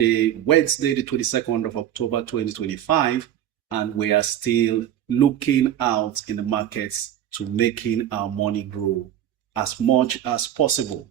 the Wednesday, the 22nd of October 2025, and we are still looking out in the markets to making our money grow as much as possible.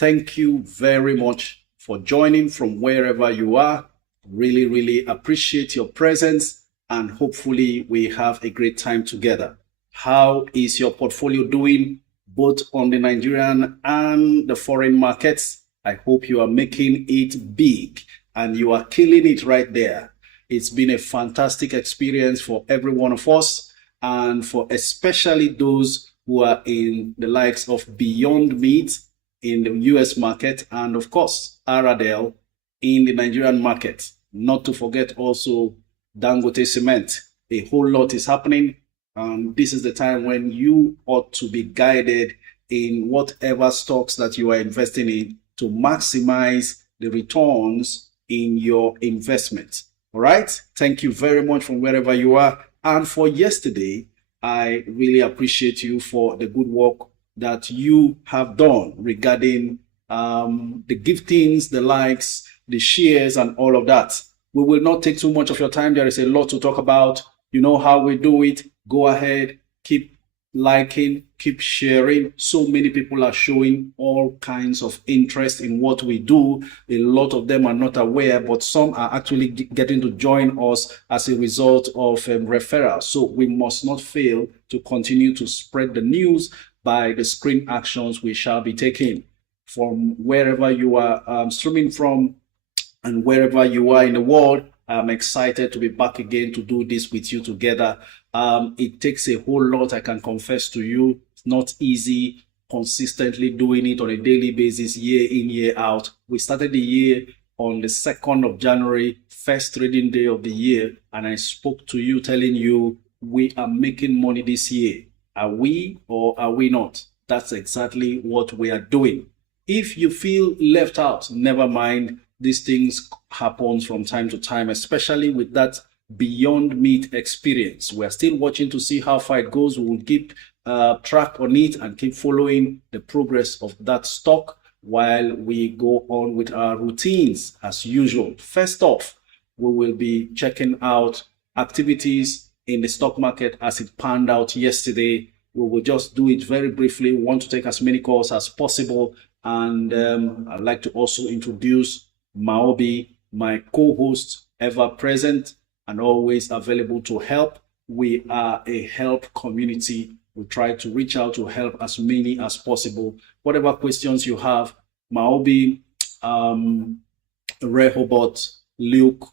Thank you very much for joining from wherever you are. Really, really appreciate your presence, and hopefully we have a great time together. How is your portfolio doing, both on the Nigerian and the foreign markets? I hope you are making it big and you are killing it right there. It's been a fantastic experience for every one of us, and for especially those who are in the likes of Beyond Meat in the US market, and of course, Aradel in the Nigerian market. Not to forget also Dangote Cement. A whole lot is happening. This is the time when you ought to be guided in whatever stocks that you are investing in to maximize the returns in your investment. All right. Thank you very much from wherever you are. And for yesterday, I really appreciate you for the good work that you have done regarding the giftings, the likes, the shares, and all of that. We will not take too much of your time. There is a lot to talk about. You know how we do it. Go ahead, keep liking, keep sharing. So many people are showing all kinds of interest in what we do. A lot of them are not aware, but some are actually getting to join us as a result of referrals. So we must not fail to continue to spread the news by the screen actions we shall be taking. From wherever you are streaming from and wherever you are in the world, I'm excited to be back again to do this with you together. It takes a whole lot, I can confess to you. It's not easy consistently doing it on a daily basis, year in, year out. We started the year on the 2nd of January, first trading day of the year, and I spoke to you telling you we are making money this year. Are we or are we not? That's exactly what we are doing. If you feel left out, never mind. These things happen from time to time, especially with that Beyond Meat experience. We're still watching to see how far it goes. We will keep track on it and keep following the progress of that stock while we go on with our routines as usual. First off, we will be checking out activities in the stock market as it panned out yesterday. We will just do it very briefly. We want to take as many calls as possible. And I'd like to also introduce Maobi, my co-host, ever present and always available to help. We are a help community. We try to reach out to help as many as possible. Whatever questions you have, Maobi, Rehoboth, Luke,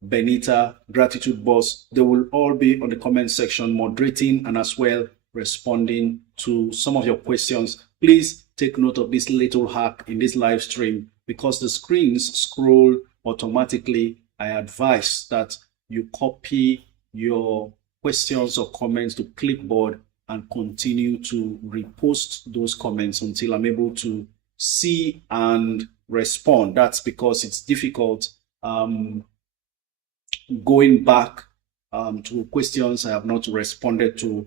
Benita, Gratitude Boss, they will all be on the comment section moderating and as well responding to some of your questions. Please take note of this little hack in this live stream. Because the screens scroll automatically, I advise that you copy your questions or comments to clipboard and continue to repost those comments until I'm able to see and respond. That's because it's difficult going back to questions I have not responded to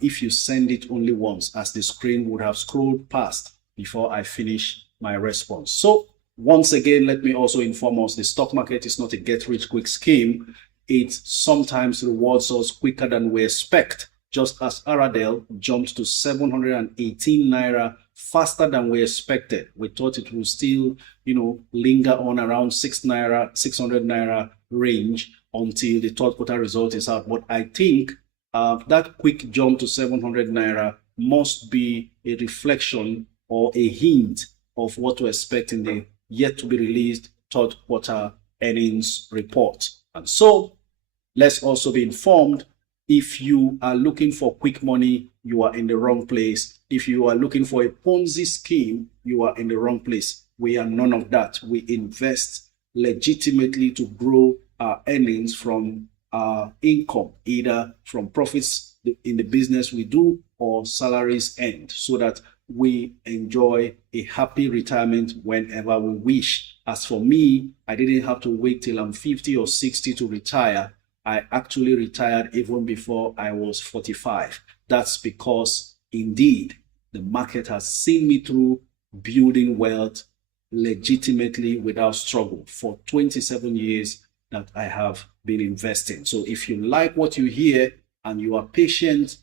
if you send it only once, as the screen would have scrolled past before I finish my response. So once again, let me also inform us, the stock market is not a get-rich-quick scheme. It sometimes rewards us quicker than we expect. Just as Aradel jumped to 718 Naira faster than we expected. We thought it would still, linger on around 600 Naira range until the third quarter result is out. But I think that quick jump to 700 Naira must be a reflection or a hint of what to expect in the yet to be released third quarter earnings report. And so let's also be informed, if you are looking for quick money, you are in the wrong place. If you are looking for a Ponzi scheme, you are in the wrong place. We are none of that. We invest legitimately to grow our earnings from our income, either from profits in the business we do or salaries earned, so that we enjoy a happy retirement whenever we wish. As for me, I didn't have to wait till I'm 50 or 60 to retire. I actually retired even before I was 45. That's because indeed the market has seen me through building wealth legitimately without struggle for 27 years that I have been investing. So if you like what you hear and you are patient,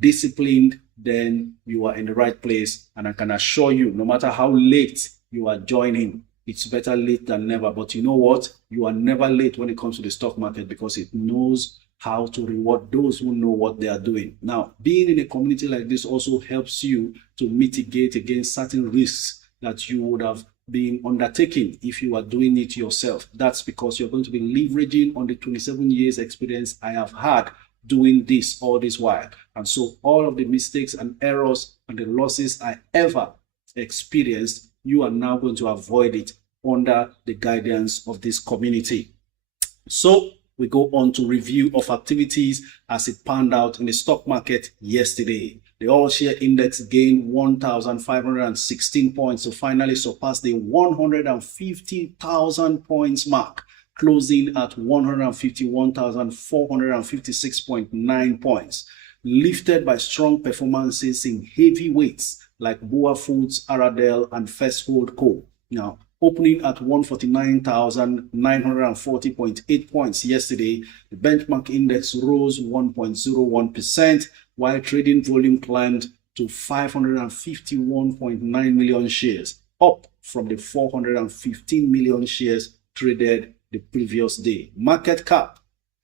disciplined, then you are in the right place. And I can assure you, no matter how late you are joining, it's better late than never. But you know what? You are never late when it comes to the stock market, because it knows how to reward those who know what they are doing. Now, being in a community like this also helps you to mitigate against certain risks that you would have been undertaking if you are doing it yourself. That's because you're going to be leveraging on the 27 years experience I have had doing this all this while. And so all of the mistakes and errors and the losses I ever experienced, you are now going to avoid it under the guidance of this community. So we go on to review of activities as it panned out in the stock market yesterday. The all-share index gained 1,516 points to finally surpass the 150,000 points mark, closing at 151,456.9 points, lifted by strong performances in heavyweights like Boa Foods, Aradel, and First World Co. Now, opening at 149,940.8 points yesterday, the benchmark index rose 1.01%, while trading volume climbed to 551.9 million shares, up from the 415 million shares traded the previous day. Market cap,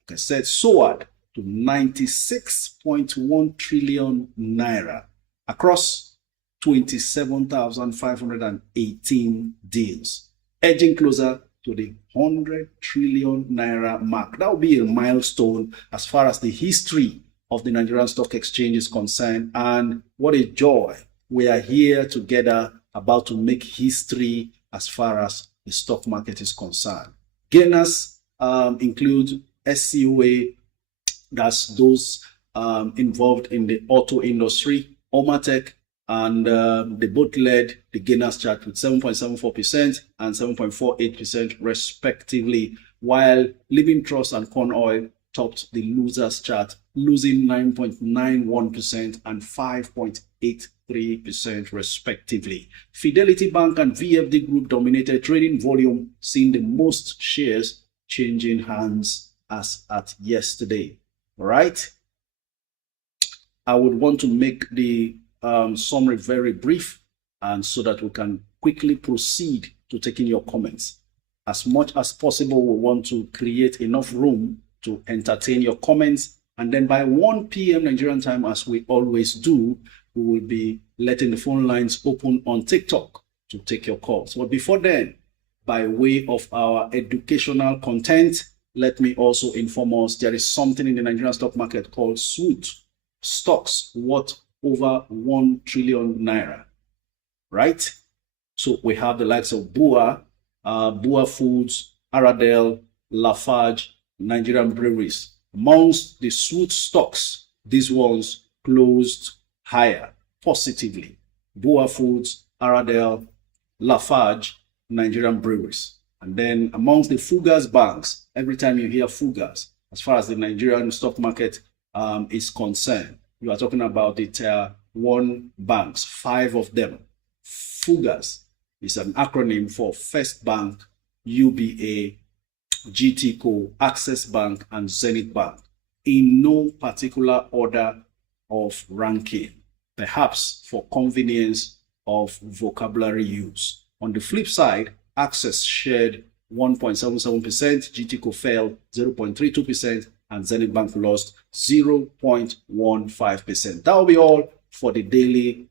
like I said, soared to 96.1 trillion naira across 27,518 deals, edging closer to the 100 trillion naira mark. That will be a milestone as far as the history of the Nigerian Stock Exchange is concerned. And what a joy. We are here together about to make history as far as the stock market is concerned. Gainers include SCOA, that's those involved in the auto industry, Omatech, and they both led the gainers chart with 7.74% and 7.48% respectively, while Living Trust and Corn Oil topped the losers chart, losing 9.91% and 5.83% respectively. Fidelity Bank and VFD Group dominated trading volume, seeing the most shares changing hands as at yesterday. All right. I would want to make the summary very brief, and so that we can quickly proceed to taking your comments. As much as possible, we want to create enough room to entertain your comments, and then by 1 p.m. Nigerian time, as we always do, we will be letting the phone lines open on TikTok to take your calls. But before then, by way of our educational content, let me also inform us there is something in the Nigerian stock market called SWOT, stocks worth over 1 trillion naira, right? So we have the likes of Boa Foods, Aradel, Lafarge, Nigerian breweries. Amongst the SWOT stocks, these ones closed higher, positively. Boa Foods, Aradel, Lafarge, Nigerian breweries. And then amongst the Fugas banks, every time you hear Fugas, as far as the Nigerian stock market is concerned, you are talking about the tier 1 banks, 5 of them. Fugas is an acronym for First Bank, UBA, GTCO, Access Bank, and Zenith Bank, in no particular order of ranking, perhaps for convenience of vocabulary use. On the flip side, Access shared 1.77%, GTCO fell 0.32%, and Zenith Bank lost 0.15%. That will be all for the daily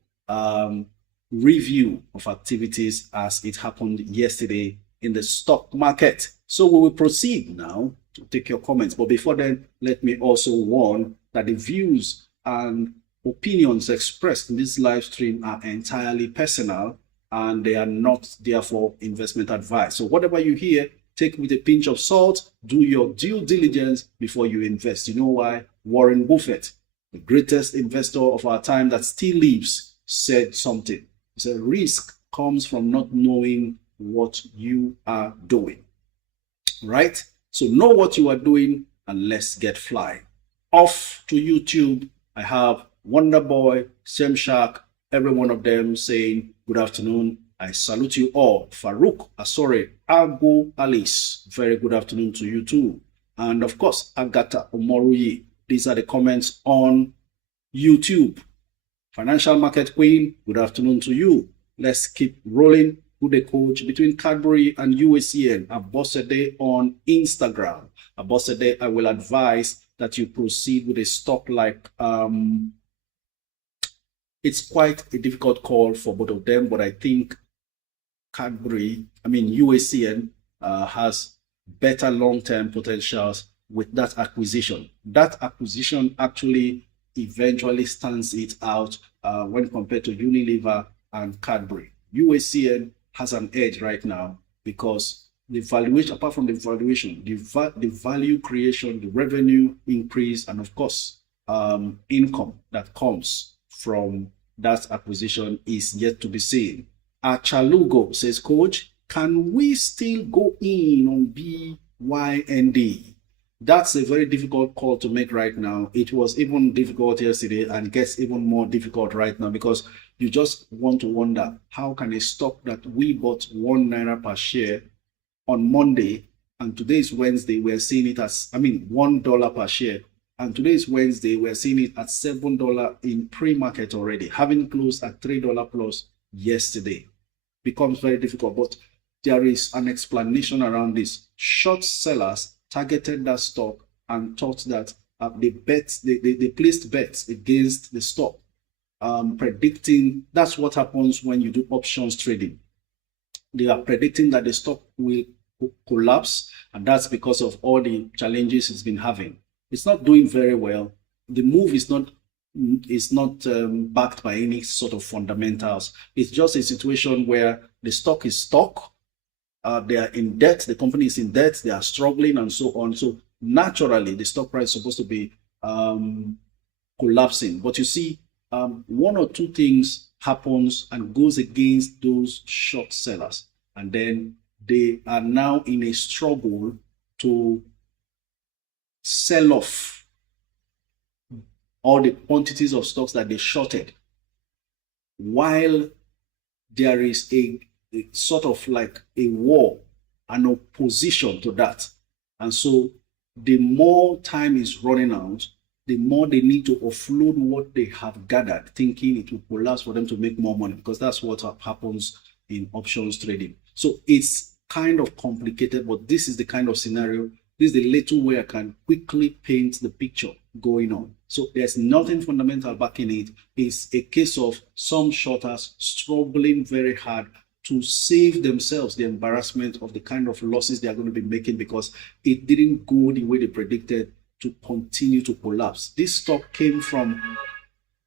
review of activities as it happened yesterday in the stock market. So we will proceed now to take your comments. But before then, let me also warn that the views and opinions expressed in this live stream are entirely personal, and they are not therefore investment advice. So whatever you hear, take with a pinch of salt, do your due diligence before you invest. You know why? Warren Buffett, the greatest investor of our time that still lives, said something. He said, risk comes from not knowing what you are doing. Right? So know what you are doing and let's get flying. Off to YouTube, I have Wonderboy, Semshark, every one of them saying good afternoon I salute you all. Farouk Asore, Ago Alice, very good afternoon to you too. And of course, Agatha Omoruyi. These are the comments on YouTube. Financial Market Queen, good afternoon to you. Let's keep rolling with the coach between Cadbury and UACN. Abosede on Instagram. Abosede, I will advise that you proceed with a stock like it's quite a difficult call for both of them, but I think UACN has better long-term potentials with that acquisition. That acquisition actually eventually stands it out when compared to Unilever and Cadbury. UACN has an edge right now because the valuation, apart from the valuation, the value creation, the revenue increase, and of course, income that comes from that acquisition is yet to be seen. Achalugo says, Coach, can we still go in on BYND? That's a very difficult call to make right now. It was even difficult yesterday and gets even more difficult right now because you just want to wonder, how can a stock that we bought £1 per share on Monday, and today is Wednesday, we're seeing it as, $1 per share, and today is Wednesday, we're seeing it at $7 in pre-market already, having closed at $3 plus yesterday. Becomes very difficult, but there is an explanation around this. Short sellers targeted that stock and thought that they placed bets against the stock, predicting that's what happens when you do options trading. They are predicting that the stock will collapse, and that's because of all the challenges it's been having. It's not doing very well. The move is not backed by any sort of fundamentals. It's just a situation where the stock is stuck. They are in debt. The company is in debt. They are struggling and so on. So naturally, the stock price is supposed to be collapsing. But you see, one or two things happens and goes against those short sellers, and then they are now in a struggle to sell off all the quantities of stocks that they shorted, while there is a sort of like a war, an opposition to that. And so the more time is running out, the more they need to offload what they have gathered, thinking it will collapse for them to make more money, because that's what happens in options trading. So it's kind of complicated, but this is the kind of scenario, this is the little way I can quickly paint the picture going on. So there's nothing fundamental backing it. It's a case of some shorters struggling very hard to save themselves the embarrassment of the kind of losses they are going to be making because it didn't go the way they predicted to continue to collapse. This stock came from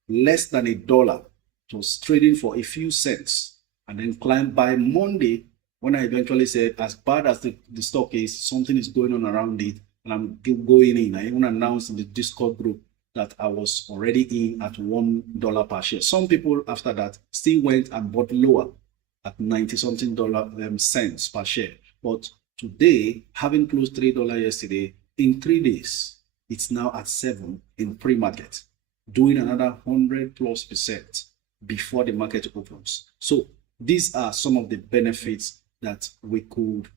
less than $1. It was trading for a few cents and then climbed. By Monday, when I eventually said, as bad as the stock is, something is going on around it, and I'm going in. I even announced in the Discord group that I was already in at $1 per share. Some people after that still went and bought lower at 90-something cents per share. But today, having closed $3 yesterday, in 3 days, it's now at 7 in pre-market, doing another 100+% before the market opens. So these are some of the benefits that we could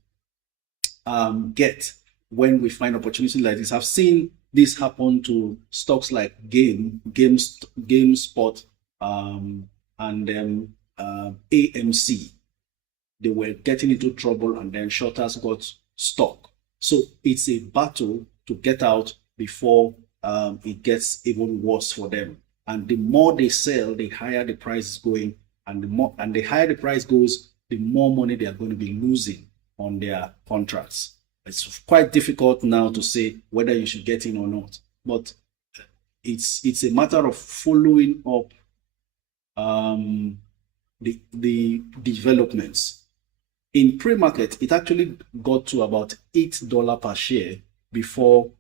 get when we find opportunities like this. I've seen this happen to stocks like GameSpot, and AMC. They were getting into trouble and then shorters got stuck. So it's a battle to get out before it gets even worse for them. And the more they sell, the higher the price is going, and the higher the price goes, the more money they are going to be losing on their contracts. It's quite difficult now to say whether you should get in or not, but it's a matter of following up the developments. In pre-market, it actually got to about $8 per share before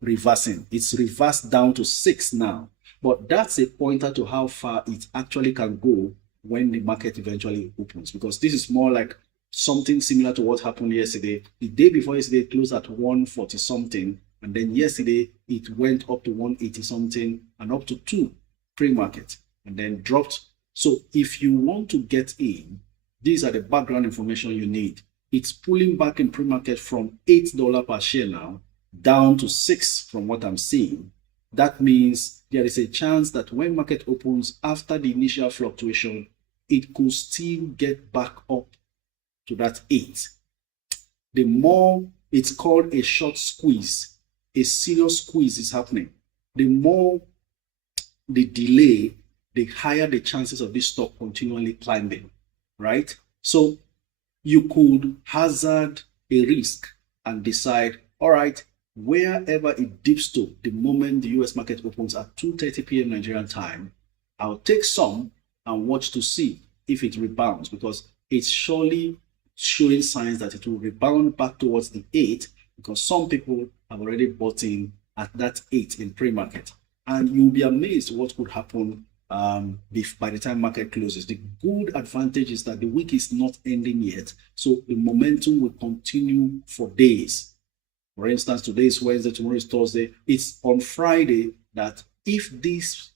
reversing. It's reversed down to 6 now, but that's a pointer to how far it actually can go when the market eventually opens, because this is more like something similar to what happened yesterday. The day before yesterday, it closed at 140 something, and then yesterday it went up to 180 something and up to 2 pre-market, and then dropped So if you want to get in, these are the background information you need. It's pulling back in pre-market from $8 per share now down to $6 from what I'm seeing. That means there is a chance that when market opens after the initial fluctuation, it could still get back up to that 8. The more it's called a short squeeze, a serious squeeze is happening. The more the delay, the higher the chances of this stock continually climbing, right? So you could hazard a risk and decide, all right, wherever it dips to the moment the US market opens at 2:30 p.m. Nigerian time, I'll take some and watch to see if it rebounds, because it's surely showing signs that it will rebound back towards the 8, because some people have already bought in at that 8 in pre-market. And you'll be amazed what could happen by the time market closes. The good advantage is that the week is not ending yet, so the momentum will continue for days. For instance, today is Wednesday, tomorrow is Thursday. It's on Friday that if this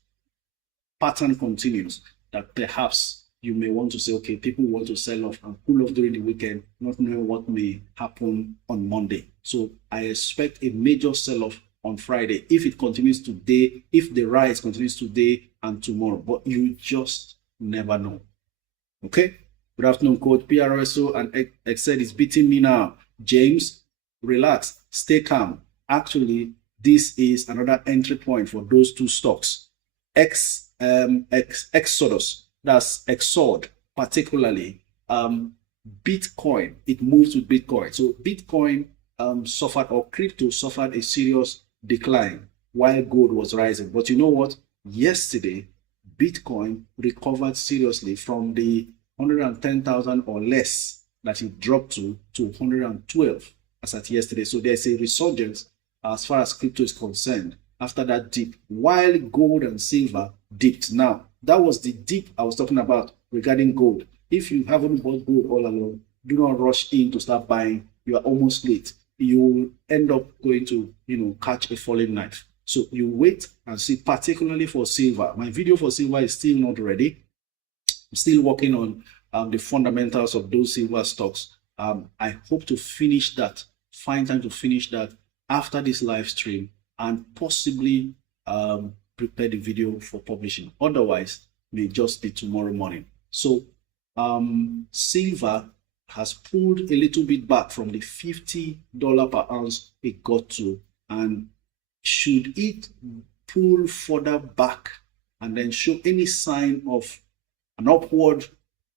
pattern continues, that perhaps you may want to say, okay, people want to sell off and cool off during the weekend, not knowing what may happen on Monday. So I expect a major sell-off on Friday if it continues today, if the rise continues today and tomorrow, but you just never know. Okay, good afternoon, Coach. PRSO and Excel is beating me now. James, relax, stay calm. Actually, this is another entry point for those two stocks. Exodus, that's Exod, particularly Bitcoin. It moves with Bitcoin. So Bitcoin suffered, or crypto suffered, a serious decline while gold was rising. But you know what? Yesterday, Bitcoin recovered seriously from the 110,000 or less that it dropped to 112 as at yesterday. So there's a resurgence as far as crypto is concerned after that dip, while gold and silver dipped. Now, that was the dip I was talking about regarding gold. If you haven't bought gold all along, do not rush in to start buying. You are almost late. You will end up going to, catch a falling knife. So you wait and see, particularly for silver. My video for silver is still not ready. I'm still working on the fundamentals of those silver stocks. I hope to finish that, find time to finish that after this live stream, and possibly prepare the video for publishing. Otherwise, may just be tomorrow morning. So silver has pulled a little bit back from the $50 per ounce it got to, and should it pull further back and then show any sign of an upward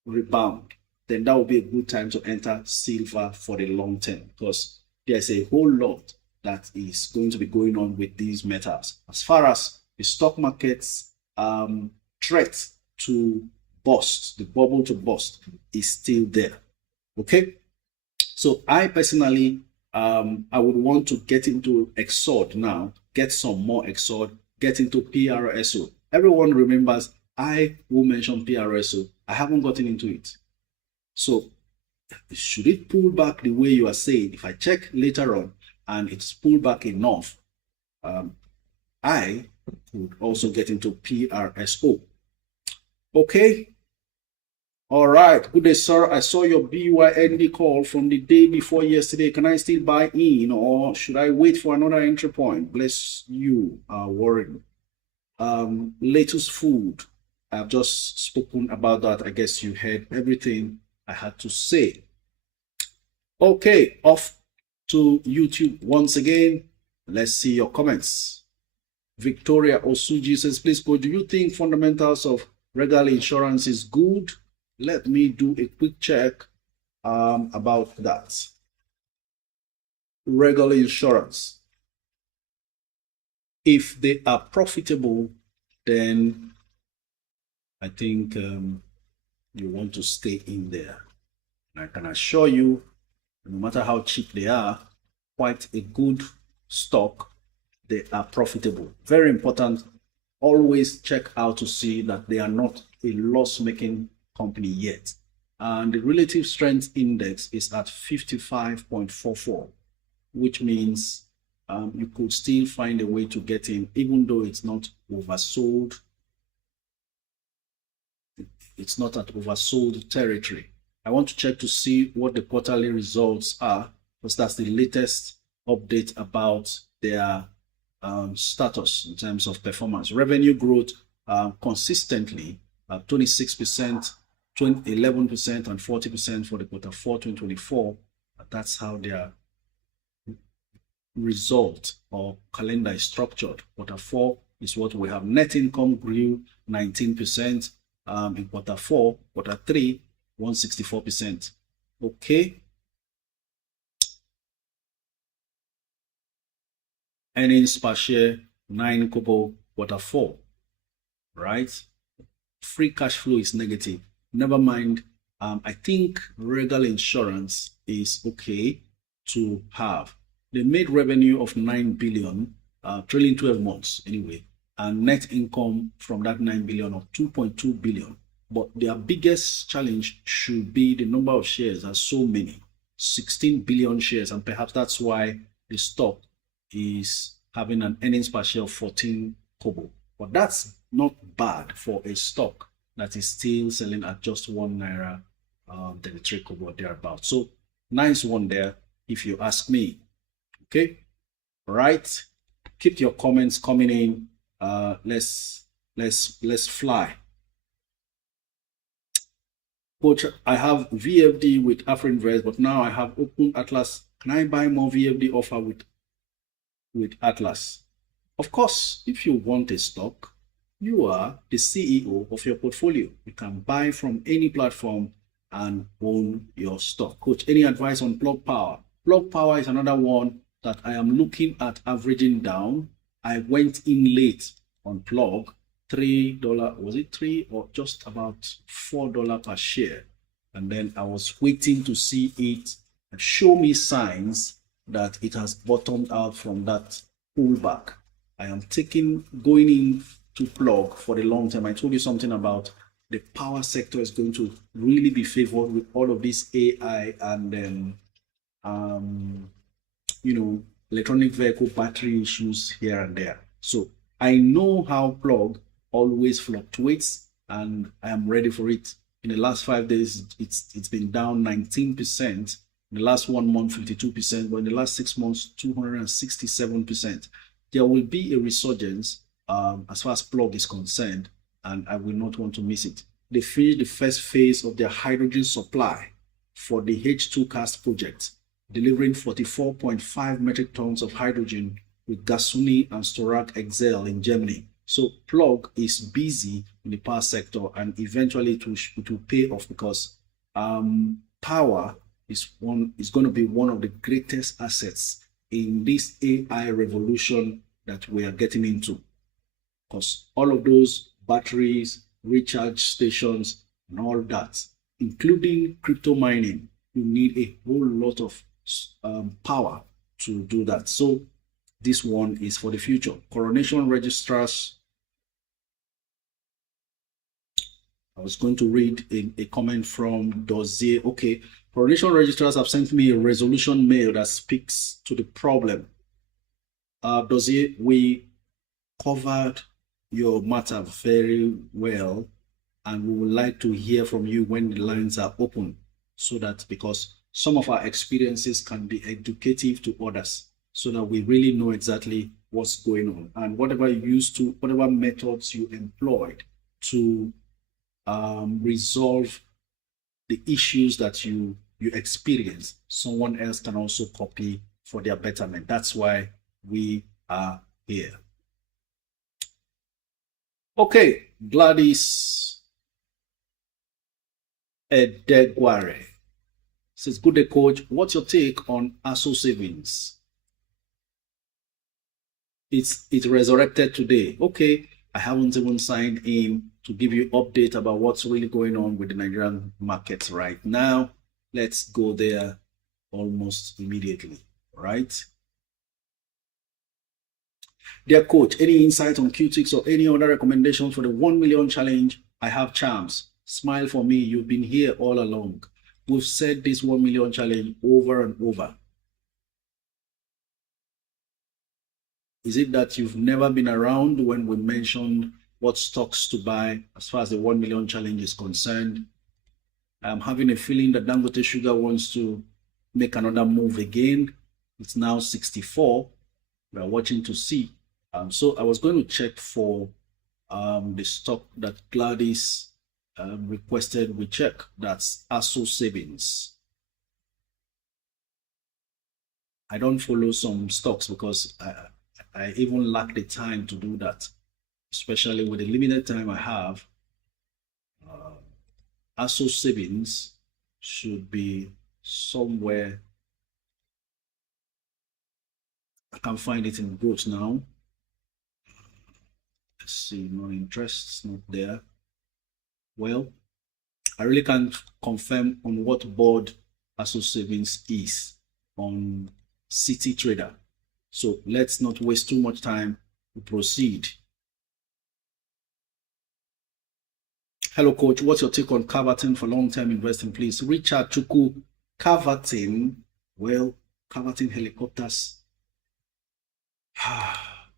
rebound, then that will be a good time to enter silver for the long term, because there's a whole lot that is going to be going on with these metals. As far as the stock market's threat to bust, the bubble to bust, is still there. Okay, so I personally, I would want to get into Exod now, get some more Exod, get into PRSO. Everyone remembers I will mention PRSO. I haven't gotten into it. So should it pull back the way you are saying? If I check later on and it's pulled back enough, I could also get into PRSO. Okay. All right. Good day, sir. I saw your BYND call from the day before yesterday. Can I still buy in, or should I wait for another entry point? Bless you, Warren. Latest food. I've just spoken about that. I guess you heard everything I had to say. Okay, off to YouTube once again. Let's see your comments. Victoria Osuji says, please go, do you think fundamentals of Regal Insurance is good? Let me do a quick check about that. Regal Insurance. If they are profitable, then I think you want to stay in there. And I can assure you, no matter how cheap they are, quite a good stock, they are profitable. Very important. Always check out to see that they are not a loss-making company yet. And the relative strength index is at 55.44, which means you could still find a way to get in, even though it's not oversold. it's not at oversold territory. I want to check to see what the quarterly results are, because that's the latest update about their status in terms of performance. Revenue growth consistently 26%, 11%, and 40% for the quarter 4 2024. That's how their result or calendar is structured. Quarter 4 is what we have. Net income grew 19% in quarter 4. Quarter 3, 164%. Okay. Earnings per share 9 kobo quarter 4. Right? Free cash flow is negative. Never mind. I think regular insurance is okay to have. They made revenue of 9 billion, trailing 12 months anyway, and net income from that 9 billion of 2.2 billion. But their biggest challenge should be the number of shares. Are so many, 16 billion shares, and perhaps that's why the stock is having an earnings per share of 14 kobo. But that's not bad for a stock that is still selling at just 1 naira 33 kobo thereabout. So nice one there, if you ask me. Okay, right. Keep your comments coming in. Let's fly. Coach, I have VFD with AfroInvest, but now I have Open Atlas. Can I buy more VFD offer with Atlas? Of course, if you want a stock, you are the CEO of your portfolio. You can buy from any platform and own your stock. Coach, any advice on Plug Power? Plug Power is another one that I am looking at averaging down. I went in late on Plug, $3, was it 3 or just about $4 per share? And then I was waiting to see it show me signs that it has bottomed out from that pullback. I am going in to Plug for the long term. I told you something about the power sector is going to really be favored with all of this AI and electronic vehicle battery issues here and there. So I know how Plug always fluctuates, and I am ready for it. In the last 5 days, it's been down 19%. In the last 1 month, 52%, but in the last 6 months, 267%. There will be a resurgence as far as Plug is concerned, and I will not want to miss it. They finished the first phase of their hydrogen supply for the H2 cast project, delivering 44.5 metric tons of hydrogen with Gasuni and Storak Excel in Germany. So Plug is busy in the power sector, and eventually it will pay off, because power is going to be one of the greatest assets in this AI revolution that we are getting into. Because all of those batteries, recharge stations, and all that, including crypto mining, you need a whole lot of power to do that. So this one is for the future. Coronation registrars. I was going to read a comment from Dozier. Okay, coronation registrars have sent me a resolution mail that speaks to the problem. Dozier, we covered your matter very well, and we would like to hear from you when the lines are open, so that, because some of our experiences can be educative to others, so that we really know exactly what's going on, and whatever methods you employed to resolve the issues that you experience, someone else can also copy for their betterment. That's why we are here. Okay, Gladys Edegware says, good day, coach. What's your take on ASO savings? It resurrected today. Okay, I haven't even signed in to give you update about what's really going on with the Nigerian markets right now. Let's go there almost immediately, right? Dear coach, any insight on Q6 or any other recommendations for the 1 million challenge? I have charms. Smile for me. You've been here all along. We've said this 1 million challenge over and over. Is it that you've never been around when we mentioned what stocks to buy as far as the 1 million challenge is concerned. I'm having a feeling that Dangote Sugar wants to make another move again. It's now 64. We are watching to see. So I was going to check for the stock that Gladys requested we check. That's ASO Savings. I don't follow some stocks because I even lack the time to do that, especially with the limited time I have. ASO Savings should be somewhere. I can find it in growth now. Let's see, no interest, not there. Well, I really can't confirm on what board ASO Savings is on City Trader. So let's not waste too much time to proceed. Hello, coach. What's your take on Caverton for long-term investing, please? Richard Chuku, Caverton. Well, Caverton Helicopters.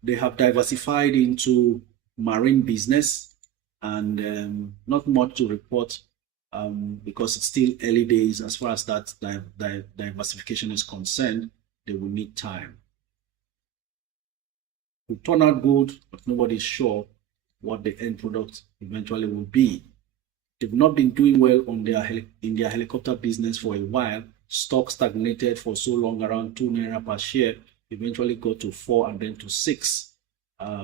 They have diversified into marine business and not much to report because it's still early days as far as that diversification is concerned. They will need time. It will turn out good, but nobody's sure what the end product eventually will be. They've not been doing well on in their helicopter business for a while. Stock stagnated for so long, around 2 naira per share, eventually got to 4 and then to 6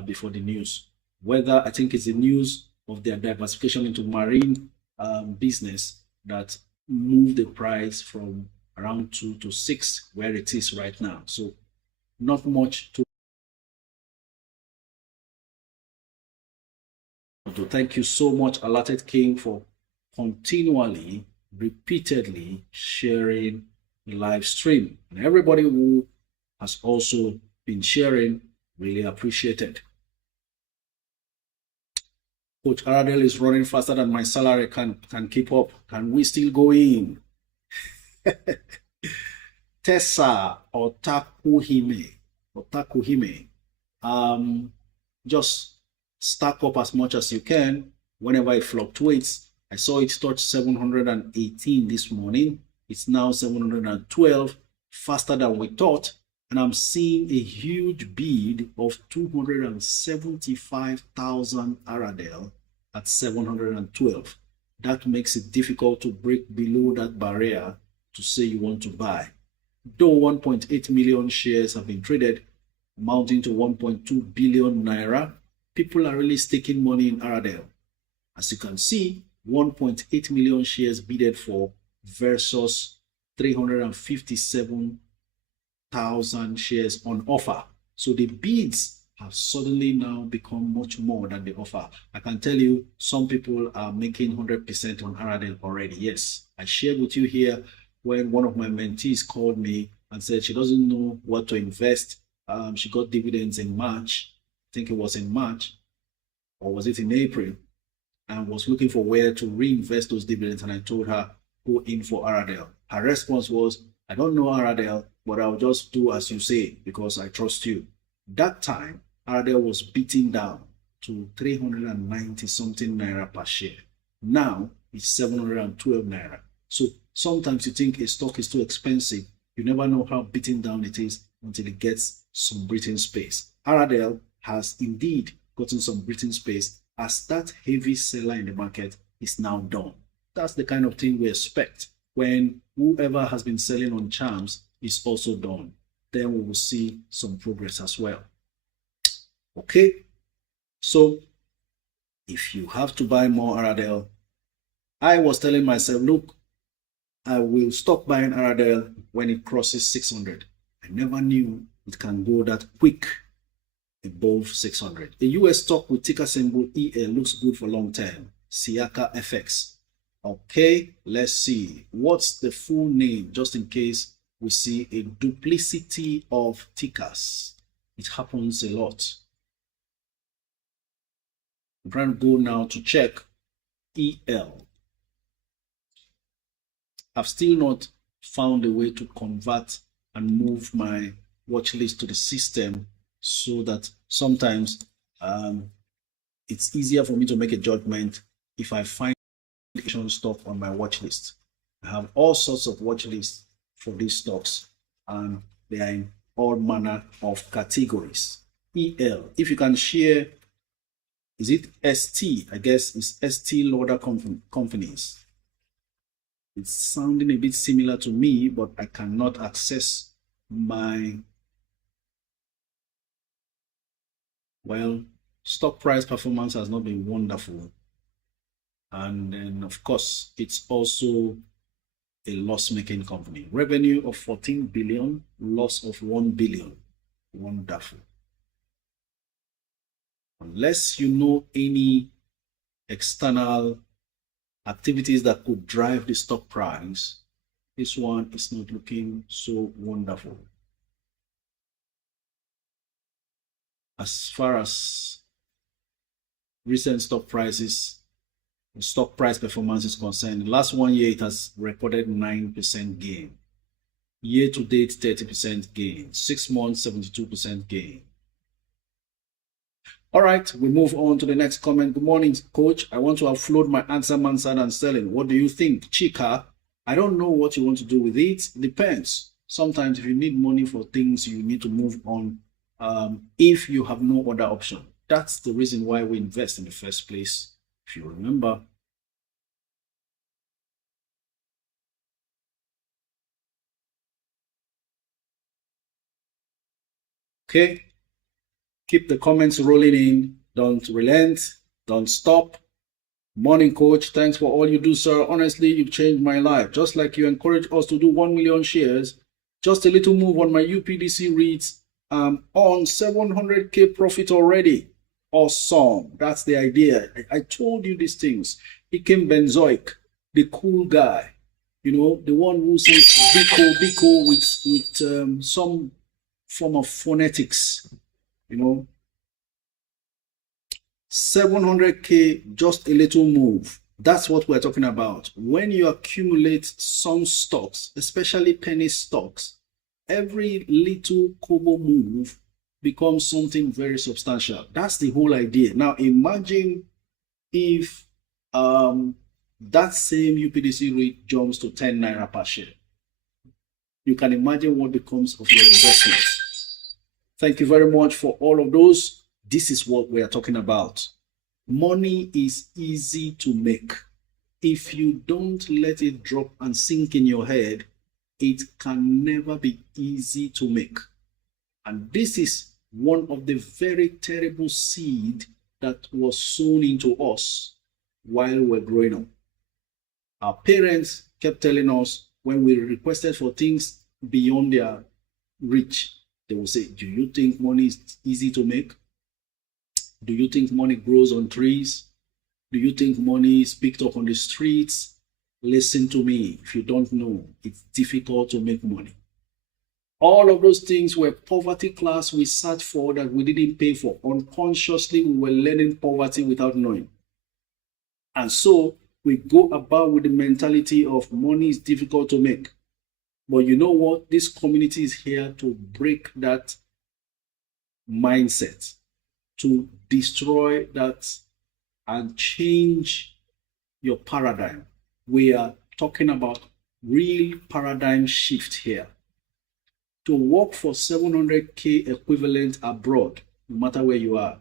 before the news. Whether I think it's the news of their diversification into marine business that moved the price from around 2 to 6 where it is right now. So not much to thank you so much, Alated King, for continually, repeatedly sharing the live stream. And everybody who has also been sharing, really appreciated. Coach Aradel is running faster than my salary can keep up. Can we still go in? Tessa Otakuhime. Just stack up as much as you can whenever it fluctuates. I saw it touch 718 this morning. It's now 712, faster than we thought. And I'm seeing a huge bid of 275,000 Aradel at 712. That makes it difficult to break below that barrier to say you want to buy. Though 1.8 million shares have been traded, amounting to 1.2 billion naira, people are really staking money in Aradel. As you can see, 1.8 million shares bidded for versus 357,000 shares on offer. So the bids have suddenly now become much more than the offer. I can tell you some people are making 100% on Aradel already. Yes, I shared with you here when one of my mentees called me and said she doesn't know what to invest. She got dividends in March. I think it was in March, or was it in April, and was looking for where to reinvest those dividends. And I told her, go in for Aradel. Her response was, I don't know Aradel, but I'll just do as you say because I trust you. That time, Aradel was beaten down to 390 something naira per share. Now it's 712 naira. So sometimes you think a stock is too expensive. You never know how beaten down it is until it gets some breathing space. Aradel has indeed gotten some breathing space as that heavy seller in the market is now done. That's the kind of thing we expect when whoever has been selling on charms is also done. Then we will see some progress as well. Okay, so if you have to buy more Aradel, I was telling myself, look, I will stop buying Aradel when it crosses 600. I never knew it can go that quick above 600. A US stock with ticker symbol EL looks good for long term. Siaka FX. Okay, let's see. What's the full name, just in case we see a duplicity of tickers. It happens a lot. I'm trying to go now to check EL. I've still not found a way to convert and move my watch list to the system so that sometimes it's easier for me to make a judgment if I find stock on my watch list. I have all sorts of watch lists for these stocks, and they are in all manner of categories. EL, if you can share, is it ST? I guess it's ST Lauder companies. It's sounding a bit similar to me, but I cannot access my, well, stock price performance has not been wonderful. And then, of course, it's also a loss-making company. Revenue of 14 billion, loss of 1 billion. Wonderful. Unless you know any external activities that could drive the stock price, this one is not looking so wonderful. As far as recent stock prices, stock price performance is concerned, the last 1 year it has recorded 9% gain. Year to date, 30% gain. 6 months, 72% gain. All right, we move on to the next comment. Good morning, coach. I want to offload my answer Mansard and selling. What do you think? Chika, I don't know what you want to do with it. Depends. Sometimes if you need money for things, you need to move on. If you have no other option. That's the reason why we invest in the first place, if you remember. Okay. Keep the comments rolling in. Don't relent. Don't stop. Morning, coach. Thanks for all you do, sir. Honestly, you've changed my life. Just like you encourage us to do 1 million shares, just a little move on my UPDC reads, on 700K profit already. Awesome. That's the idea. I told you these things. Ikem Benzoic, the cool guy, you know, the one who says Biko with some form of phonetics, you know. 700K, just a little move. That's what we're talking about. When you accumulate some stocks, especially penny stocks, every little kobo move becomes something very substantial. That's the whole idea. Now imagine if that same UPDC rate jumps to 10 naira per share. You can imagine what becomes of your investments. Thank you very much for all of those. This is what we are talking about. Money is easy to make. If you don't let it drop and sink in your head, it can never be easy to make. And this is one of the very terrible seed that was sown into us while we were growing up. Our parents kept telling us when we requested for things beyond their reach, they will say, do you think money is easy to make? Do you think money grows on trees? Do you think money is picked up on the streets? Listen to me. If you don't know, it's difficult to make money. All of those things were poverty class we searched for that we didn't pay for. Unconsciously, we were learning poverty without knowing. And so we go about with the mentality of money is difficult to make. But you know what? This community is here to break that mindset, to destroy that and change your paradigm. We are talking about real paradigm shift here. To work for 700K equivalent abroad, no matter where you are,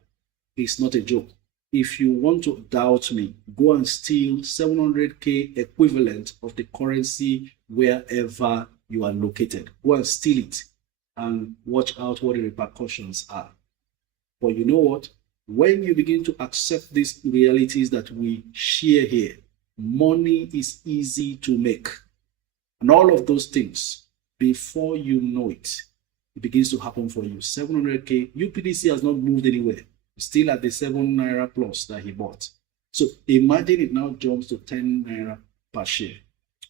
is not a joke. If you want to doubt me, go and steal 700K equivalent of the currency wherever you are located. Go and steal it and watch out what the repercussions are. But you know what? When you begin to accept these realities that we share here, money is easy to make. And all of those things, before you know it, it begins to happen for you. 700K, UPDC has not moved anywhere. Still at the 7 naira plus that he bought. So imagine it now jumps to 10 naira per share.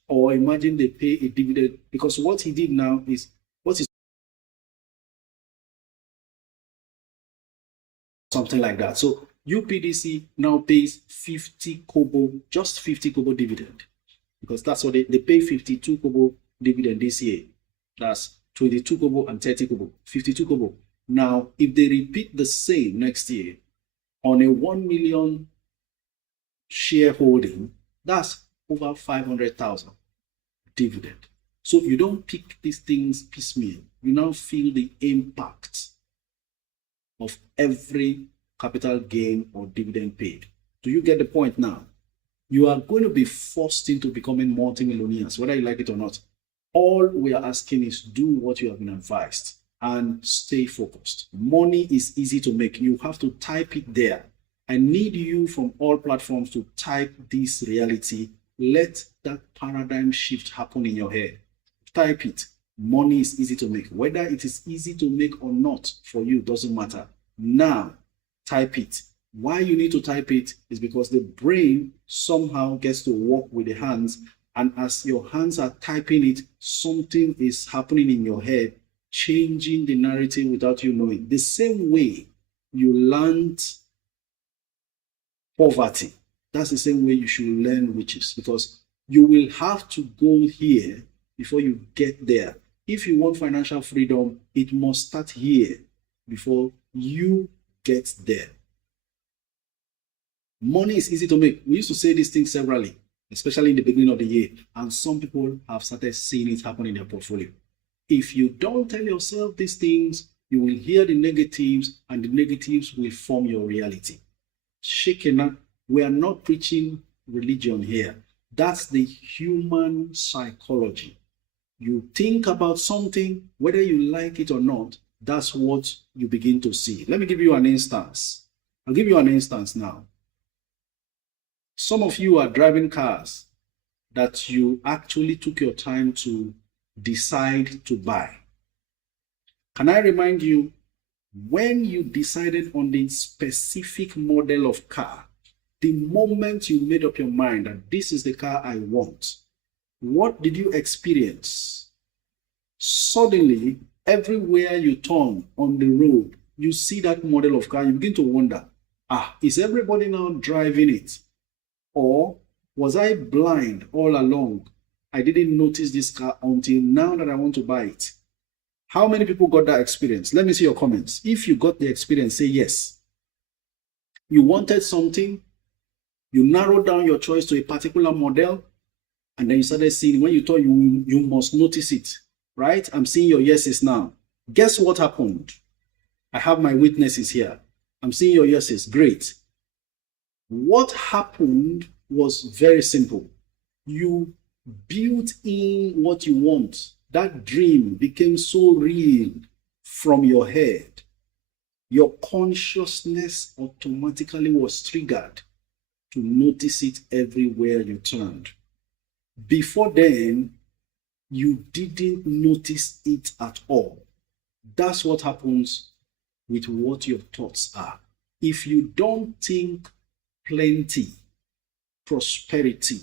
Or imagine they pay a dividend, because what he did now is, what is something like that. So UPDC now pays 50 kobo, just 50 kobo dividend, because that's what they pay 52 kobo dividend this year. That's 22 kobo and 30 kobo, 52 kobo. Now, if they repeat the same next year, On a 1 million shareholding, that's over 500,000 dividend. So you don't pick these things piecemeal. You now feel the impact of every capital gain or dividend paid. Do you get the point now? You are going to be forced into becoming multimillionaires, whether you like it or not. All we are asking is do what you have been advised and stay focused. Money is easy to make. You have to type it there. I need you from all platforms to type this reality. Let that paradigm shift happen in your head. Type it. Money is easy to make. Whether it is easy to make or not for you doesn't matter. Now, type it. Why you need to type it is because the brain somehow gets to work with the hands, and as your hands are typing it, something is happening in your head, changing the narrative without you knowing. The same way you learned poverty, that's the same way you should learn riches, because you will have to go here before you get there. If you want financial freedom, it must start here before you get there. Money is easy to make. We used to say these things severally, especially in the beginning of the year, and some people have started seeing it happen in their portfolio. If you don't tell yourself these things, you will hear the negatives, and the negatives will form your reality. Shekina, we are not preaching religion here. That's the human psychology. You think about something, whether you like it or not, that's what you begin to see. Let me give you an instance. I'll give you an instance now. Some of you are driving cars that you actually took your time to decide to buy. Can I remind you, when you decided on the specific model of car, the moment you made up your mind that this is the car I want, what did you experience? Suddenly, everywhere you turn on the road, you see that model of car, you begin to wonder, is everybody now driving it? Or was I blind all along? I didn't notice this car until now that I want to buy it. How many people got that experience? Let me see your comments. If you got the experience, say yes. You wanted something, you narrowed down your choice to a particular model, and then you started seeing, when you thought you must notice it, right? I'm seeing your yeses now. Guess what happened? I have my witnesses here. I'm seeing your yeses. Great. What happened was very simple. You built in what you want. That dream became so real from your head. Your consciousness automatically was triggered to notice it everywhere you turned. Before then, you didn't notice it at all. That's what happens with what your thoughts are. If you don't think plenty, prosperity,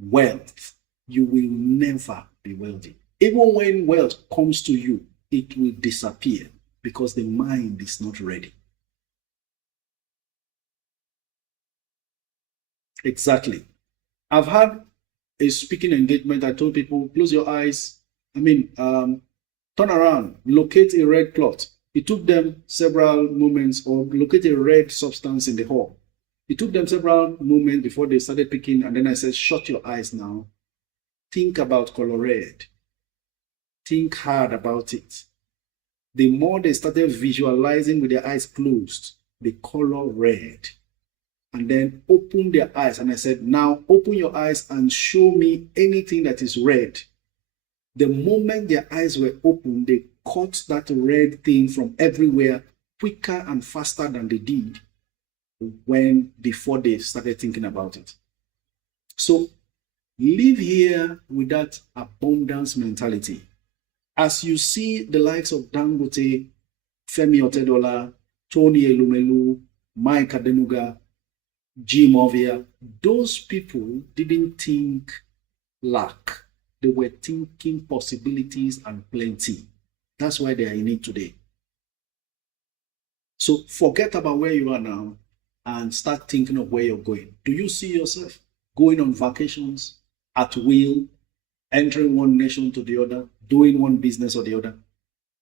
wealth, you will never be wealthy. Even when wealth comes to you, it will disappear because the mind is not ready. Exactly. I've had a speaking engagement. I told people, close your eyes. Turn around, locate a red cloth. It took them several moments, or locate a red substance in the hall. It took them several moments before they started picking, and then I said, shut your eyes now. Think about color red. Think hard about it. The more they started visualizing with their eyes closed, the color red, and then open their eyes. And I said, now open your eyes and show me anything that is red. The moment their eyes were open, they caught that red thing from everywhere quicker and faster than they did before they started thinking about it. So live here with that abundance mentality. As you see the likes of Dangote, Femi Otedola, Tony Elumelu, Mike Adenuga, Jim Ovia, those people didn't think lack. They were thinking possibilities and plenty. That's why they are in it today. So forget about where you are now and start thinking of where you're going. Do you see yourself going on vacations at will, entering one nation to the other, doing one business or the other?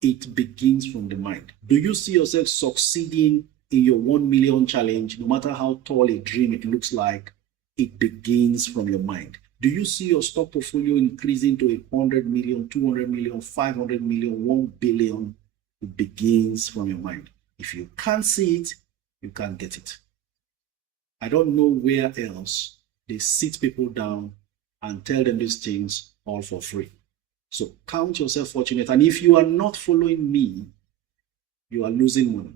It begins from the mind. Do you see yourself succeeding in your 1 million challenge, no matter how tall a dream it looks like, it begins from your mind. Do you see your stock portfolio increasing to 100 million, 200 million, 500 million, 1 billion? It begins from your mind. If you can't see it, you can't get it. I don't know where else they sit people down and tell them these things all for free. So count yourself fortunate. And if you are not following me, you are losing money,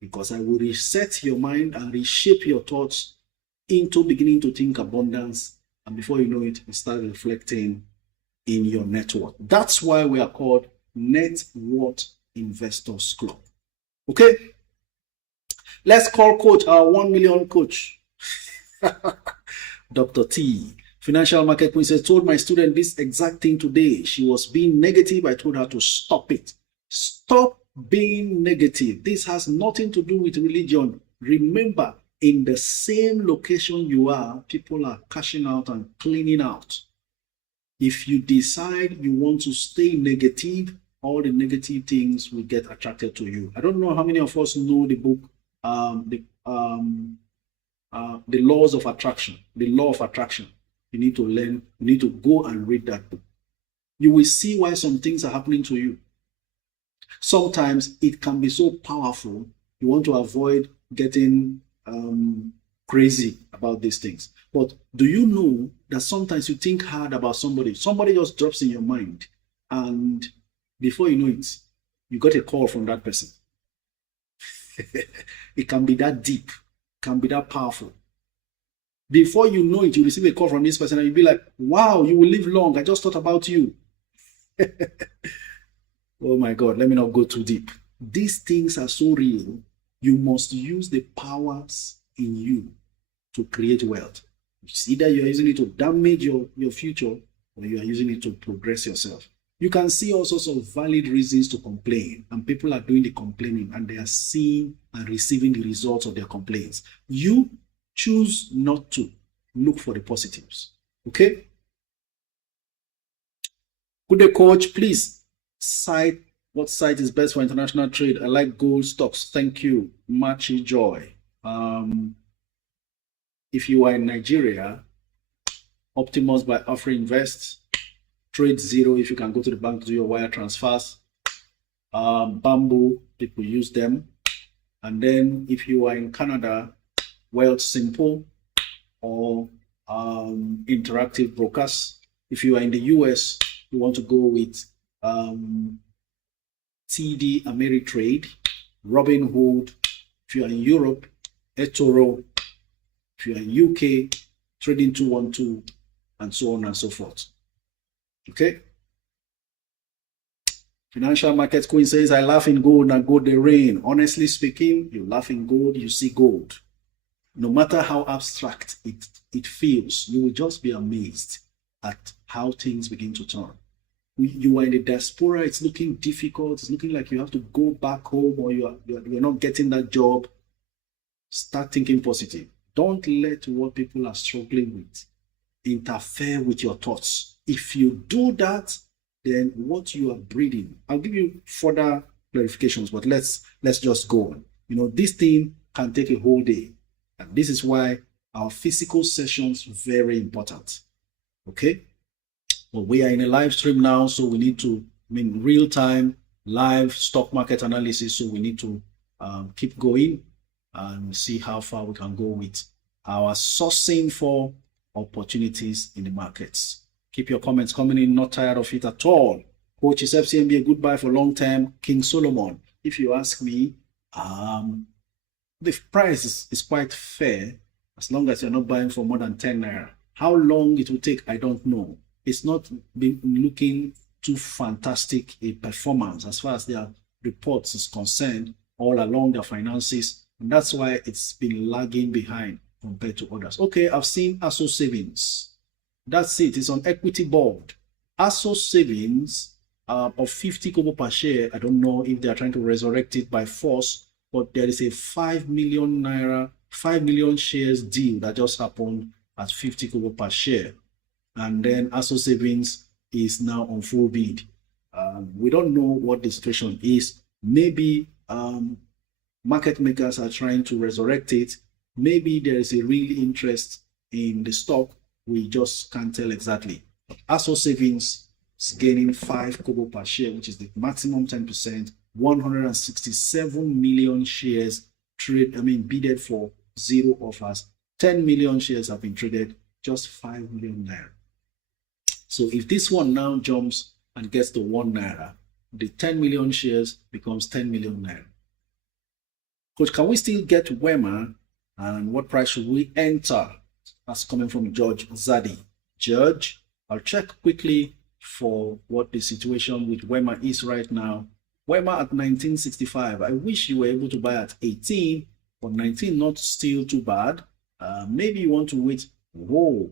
because I will reset your mind and reshape your thoughts into beginning to think abundance. And before you know it, you start reflecting in your net worth. That's why we are called Net Worth Investors Club. Okay? Let's call coach, our 1 million coach. Dr. T. Financial market princess told my student this exact thing today. She was being negative. I told her to stop it. Stop being negative. This has nothing to do with religion. Remember, in the same location you are, people are cashing out and cleaning out. If you decide you want to stay negative, all the negative things will get attracted to you. I don't know how many of us know the book, The Laws of Attraction, the Law of Attraction. You need to learn, you need to go and read that book. You will see why some things are happening to you. Sometimes it can be so powerful, you want to avoid getting crazy about these things. But do you know that sometimes you think hard about somebody just drops in your mind, and before you know it, you got a call from that person. It can be that deep, can be that powerful. Before you know it, you receive a call from this person and you'll be like, wow, you will live long. I just thought about you. Oh my God, let me not go too deep. These things are so real. You must use the powers in you to create wealth. It's either you're using it to damage your future, or you are using it to progress yourself. You can see all sorts of valid reasons to complain, and people are doing the complaining and they are seeing and receiving the results of their complaints. You choose not to look for the positives. Okay? Good day, coach. Please cite what site is best for international trade. I like gold stocks. Thank you. Machi Joy. If you are in Nigeria, Optimus by Afri Invest. Trade Zero, if you can go to the bank to do your wire transfers. Bamboo, people use them. And then if you are in Canada, Wealth Simple or Interactive Brokers. If you are in the US, you want to go with TD Ameritrade, Robinhood. If you are in Europe, eToro. If you are in UK, Trading 212, and so on and so forth. Okay. Financial Market Queen says, I laugh in gold and gold they rain. Honestly speaking, you laugh in gold, you see gold. No matter how abstract it feels, you will just be amazed at how things begin to turn. You are in the diaspora, it's looking difficult, it's looking like you have to go back home, or you're not getting that job. Start thinking positive. Don't let what people are struggling with interfere with your thoughts. If you do that, then what you are breathing, I'll give you further clarifications, but let's just go on. You know, this thing can take a whole day. And this is why our physical sessions very important. Okay? Well, we are in a live stream now, so we need to, real time live stock market analysis. So we need to keep going and see how far we can go with our sourcing for opportunities in the markets. Keep your comments coming in, not tired of it at all. Coach is FCMB, goodbye for long term. King Solomon, if you ask me, the price is quite fair as long as you're not buying for more than 10 naira. How long it will take, I don't know. It's not been looking too fantastic a performance as far as their reports is concerned all along their finances. And that's why it's been lagging behind compared to others. Okay, I've seen ASO Savings. That's it. It's on equity board. ASO Savings of 50 kobo per share. I don't know if they are trying to resurrect it by force, but there is a 5 million naira, 5 million shares deal that just happened at 50 kobo per share. And then ASO Savings is now on full bid. We don't know what the situation is. Maybe market makers are trying to resurrect it. Maybe there is a real interest in the stock. We just can't tell exactly. ASO Savings is gaining 5 kobo per share, which is the maximum 10%. 167 million shares bidded for, 0 offers. 10 million shares have been traded, just 5 million naira. So if this one now jumps and gets to 1 naira, the 10 million shares becomes 10 million naira. Coach, can we still get Wema? And what price should we enter? That's coming from George Zadi. George, I'll check quickly for what the situation with Wema is right now. Wema at 1965. I wish you were able to buy at 18, but 19 not still too bad. Maybe you want to wait. Whoa,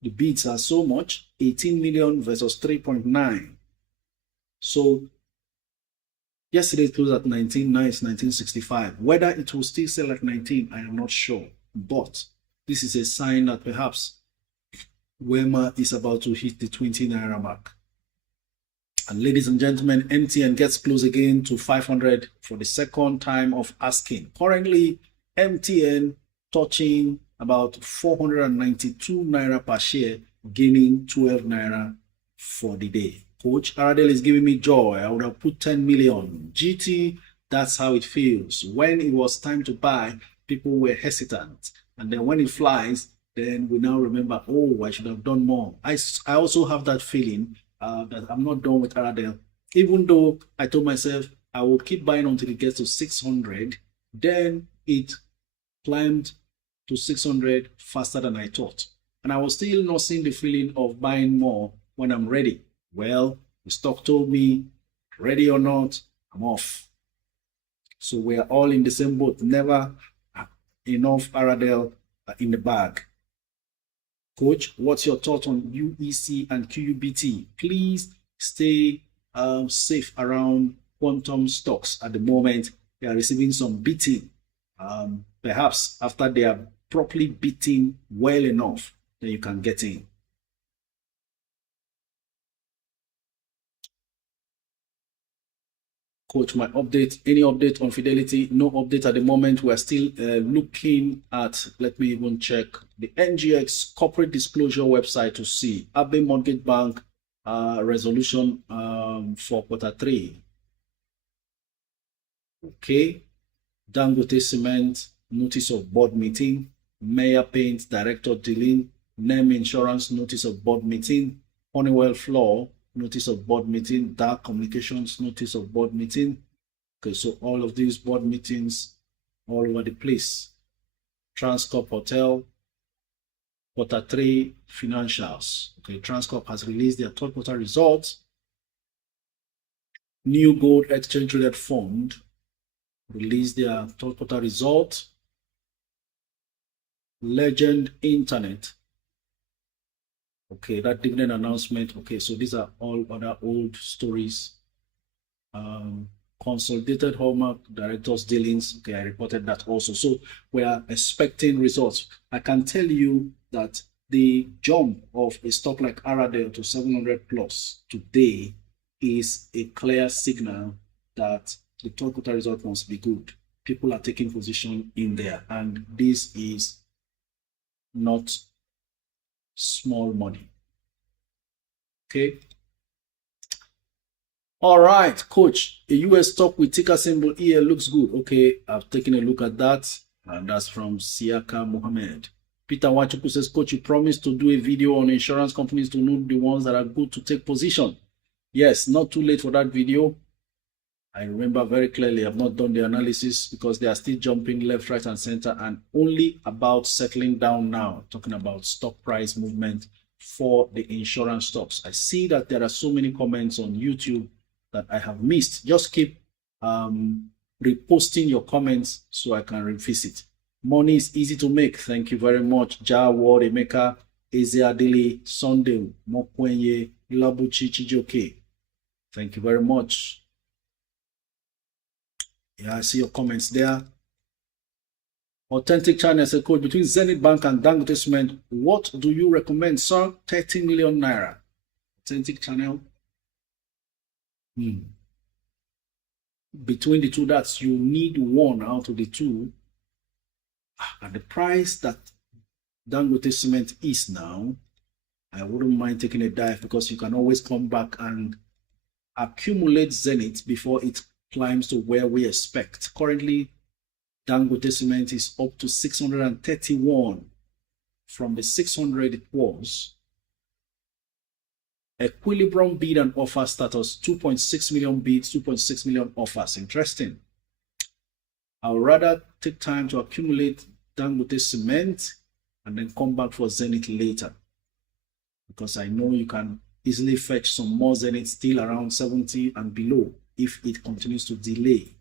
the bids are so much. 18 million versus 3.9. So yesterday it closed at 19, now it's 1965. Whether it will still sell at 19, I am not sure. But this is a sign that perhaps Wema is about to hit the 20 naira mark. And ladies and gentlemen, MTN gets close again to 500 for the second time of asking. Currently, MTN touching about 492 naira per share, gaining 12 naira for the day. Coach, Aradel is giving me joy. I would have put 10 million. GT, that's how it feels. When it was time to buy, people were hesitant. And then when it flies, then we now remember, oh, I should have done more. I also have that feeling that I'm not done with Aradel. Even though I told myself I will keep buying until it gets to 600, then it climbed to 600 faster than I thought. And I was still not seeing the feeling of buying more when I'm ready. Well, the stock told me, ready or not, I'm off. So we are all in the same boat. Never enough Aradel in the bag. Coach, what's your thought on UEC and QUBT? Please stay safe around quantum stocks. At the moment, they are receiving some beating. Perhaps after they are properly beaten well enough, then you can get in. Coach, my update, any update on Fidelity? No update at the moment. We're still looking at, let me even check the NGX corporate disclosure website to see Abe Mortgage Bank resolution for Q3. Okay. Dangote Cement, notice of board meeting. Mayor Paint, director dealing. NEM Insurance, notice of board meeting. Honeywell Floor, notice of board meeting. Dark Communications, notice of board meeting. Okay, so all of these board meetings all over the place. Transcorp Hotel, Q3 financials. Okay, Transcorp has released their third quarter results. New Gold Exchange Traded Fund released their third quarter results. Legend Internet. Okay, that dividend announcement. Okay, so these are all other old stories. Consolidated Hallmark Directors Dealings. Okay, I reported that also. So we are expecting results. I can tell you that the jump of a stock like Aradel to 700 plus today is a clear signal that the third quarter result must be good. People are taking position in there, and this is not small money. Okay. All right, Coach. A US stock with ticker symbol EL looks good. Okay, I've taken a look at that, and that's from Siaka Mohammed. Peter Wachuku says, Coach, you promised to do a video on insurance companies to know the ones that are good to take position. Yes, not too late for that video. I remember very clearly I've not done the analysis because they are still jumping left, right, and center, and only about settling down now, talking about stock price movement for the insurance stocks. I see that there are so many comments on YouTube that I have missed. Just keep reposting your comments so I can revisit. Money is easy to make. Thank you very much. Jawad, Emeka, Ezeadili, Sunday, Mokwenye, Ilabuchi, Chijoke. Thank you very much. Yeah, I see your comments there. Authentic China said, Coach, between Zenith Bank and Dangote Cement, what do you recommend, sir? 30 million naira. Authentic channel. between the two, that's you need one out of the two. At the price that Dangote Cement is now, I wouldn't mind taking a dive because you can always come back and accumulate Zenith before it climbs to where we expect. Currently, Dangote Cement is up to 631 from the 600 it was. Equilibrium bid and offer status, 2.6 million bids, 2.6 million offers. Interesting. I would rather take time to accumulate Dangote Cement and then come back for Zenith later, because I know you can easily fetch some more Zenith still around 70 and below if it continues to delay.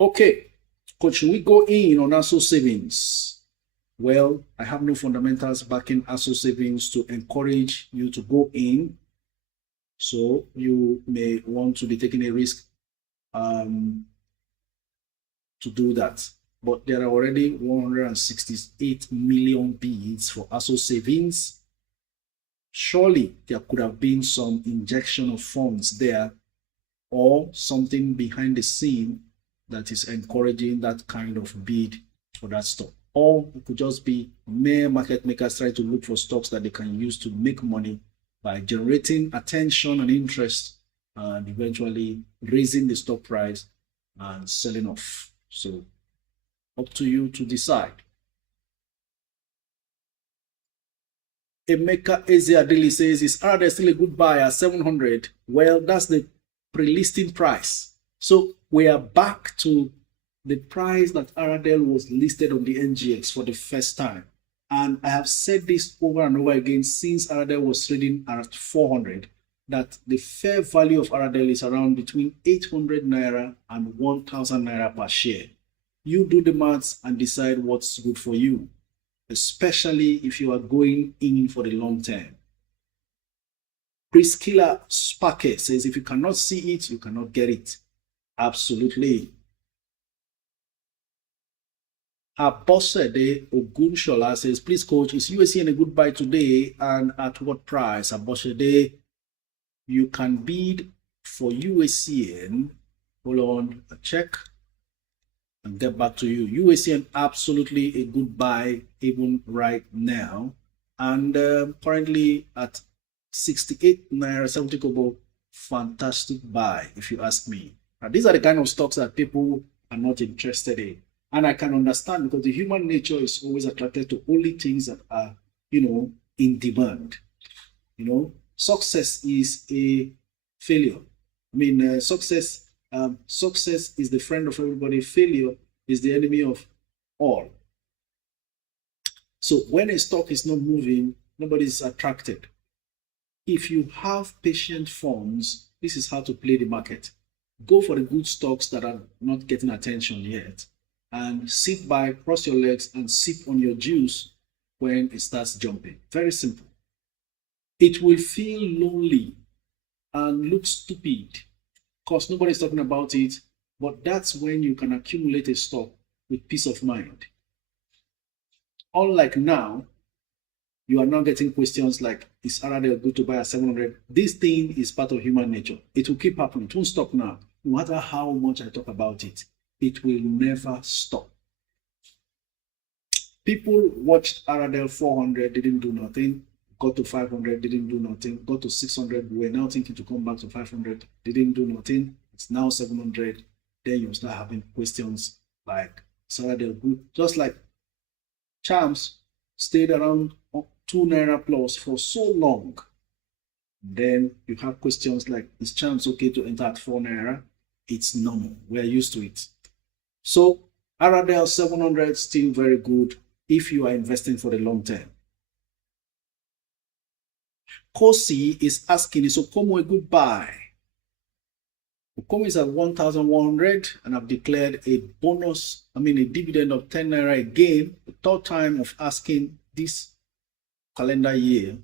Okay, coach, should we go in on ASO savings? Well, I have no fundamentals backing ASO savings to encourage you to go in. So you may want to be taking a risk to do that. But there are already 168 million bids for ASO savings. Surely there could have been some injection of funds there or something behind the scene that is encouraging that kind of bid for that stock. Or it could just be mere market makers trying to look for stocks that they can use to make money by generating attention and interest and eventually raising the stock price and selling off. So up to you to decide. Emeka Ezeadili says, is Aradel still a good buy at 700? Well, that's the pre-listing price. So we are back to the price that Aradel was listed on the NGX for the first time. And I have said this over and over again since Aradel was trading at 400, that the fair value of Aradel is around between 800 Naira and 1,000 Naira per share. You do the maths and decide what's good for you, especially if you are going in for the long term. Priscilla Spake says, if you cannot see it, you cannot get it. Absolutely. Abosede Ogunshola says, please coach, is USCN a good buy today and at what price? Abosede, you can bid for USCN. Hold on, a check and get back to you. USCN absolutely a good buy even right now, and currently at 68 Naira 70 kobo, fantastic buy if you ask me. Now, these are the kind of stocks that people are not interested in. And I can understand, because the human nature is always attracted to only things that are, in demand. Success is a failure. I mean, success is the friend of everybody. Failure is the enemy of all. So when a stock is not moving, nobody is attracted. If you have patient funds, this is how to play the market. Go for the good stocks that are not getting attention yet, and sit by, cross your legs, and sip on your juice when it starts jumping. Very simple. It will feel lonely and look stupid because nobody's talking about it, but that's when you can accumulate a stock with peace of mind. Unlike now, you are now getting questions like, is Aradel good to buy at 700? This thing is part of human nature. It will keep happening. It won't stop now. No matter how much I talk about it, it will never stop. People watched Aradel 400, didn't do nothing. Got to 500, didn't do nothing. Got to 600, we were now thinking to come back to 500, didn't do nothing. It's now 700. Then you start having questions like, is Aradel good? Just like Champs stayed around 2 Naira plus for so long. Then you have questions like, is Champs okay to enter at 4 Naira? It's normal. We're used to it. So Aradel 700 still very good if you are investing for the long term. Kosi is asking, is Okomo a good buy? Okomo is at 1,100 and I've declared a dividend of 10 Naira again, the third time of asking this calendar year.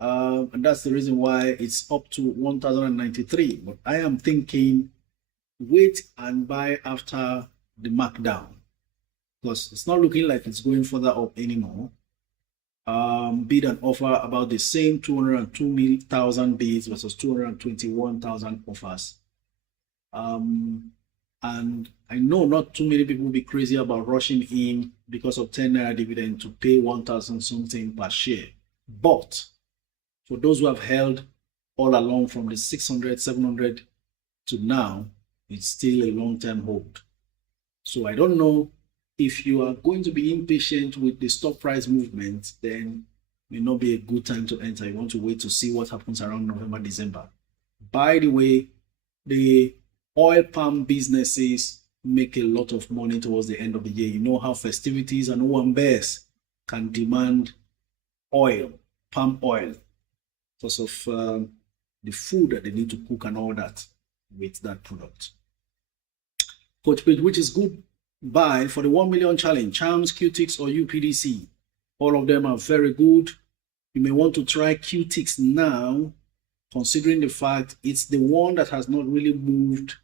And that's the reason why it's up to 1,093. But I am thinking, wait and buy after the markdown, because it's not looking like it's going further up anymore. Bid and offer about the same, 202,000 bids versus 221,000 offers. And I know not too many people will be crazy about rushing in because of 10 naira dividend to pay 1,000 something per share. But for those who have held all along from the 600, 700 to now, it's still a long-term hold. So I don't know if you are going to be impatient with the stock price movement, then it may not be a good time to enter. You want to wait to see what happens around November, December. By the way, the oil palm businesses make a lot of money towards the end of the year. You know how festivities and Owambe's can demand oil, palm oil, because of the food that they need to cook and all that with that product. Coach Page, which is good buy for the 1 million challenge, Charms, QTix, or UPDC. All of them are very good. You may want to try QTix now, considering the fact it's the one that has not really moved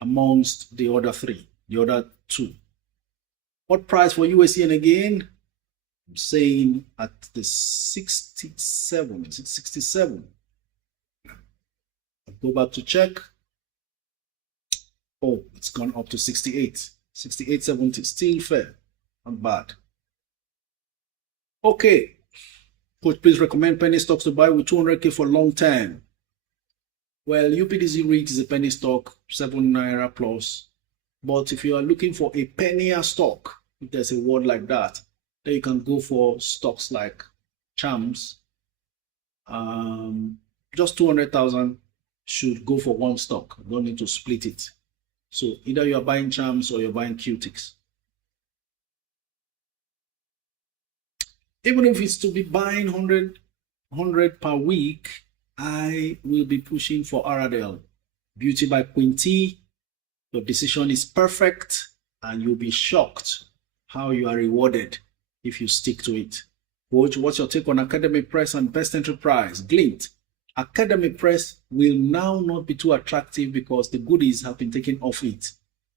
amongst the other three, the other two. What price for USCN again? I'm saying at the 67. Is it 67? I'll go back to check. Oh, it's gone up to 68. 68.70. Still fair. Not bad. Okay. Coach, please recommend penny stocks to buy with 200K for long term. Well, UPDC REIT is a penny stock, 7 naira plus. But if you are looking for a pennier stock, if there's a word like that, then you can go for stocks like Charms. Just 200,000 should go for one stock. You don't need to split it. So either you are buying Charms or you're buying QTix. Even if it's to be buying 100 per week, I will be pushing for Aradel. Beauty by Quinty. Your decision is perfect and you'll be shocked how you are rewarded if you stick to it. Coach, what's your take on Academy Press and Best Enterprise? Glint. Academy Press will now not be too attractive because the goodies have been taken off it.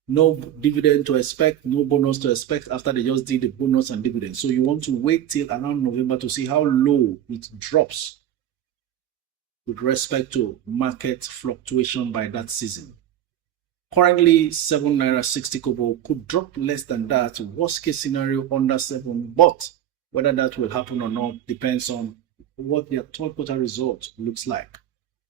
No dividend to expect, no bonus to expect after they just did the bonus and dividend. So you want to wait till around November to see how low it drops with respect to market fluctuation by that season. Currently, 7 naira 60 kobo could drop less than that. Worst case scenario under 7, but whether that will happen or not depends on what their third quarter result looks like.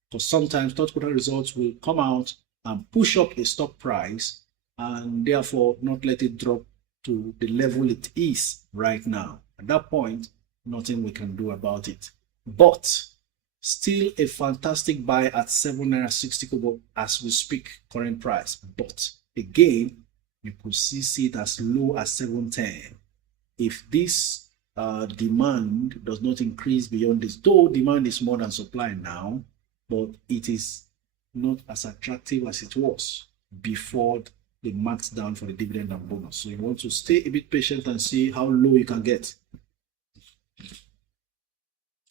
Because sometimes third quarter results will come out and push up a stock price and therefore not let it drop to the level it is right now. At that point, nothing we can do about it. But still a fantastic buy at 7 naira 60 kobo as we speak, current price. But again, you could see it as low as 710. If this demand does not increase beyond this, though demand is more than supply now, but it is not as attractive as it was before they maxed down for the dividend and bonus. So you want to stay a bit patient and see how low you can get.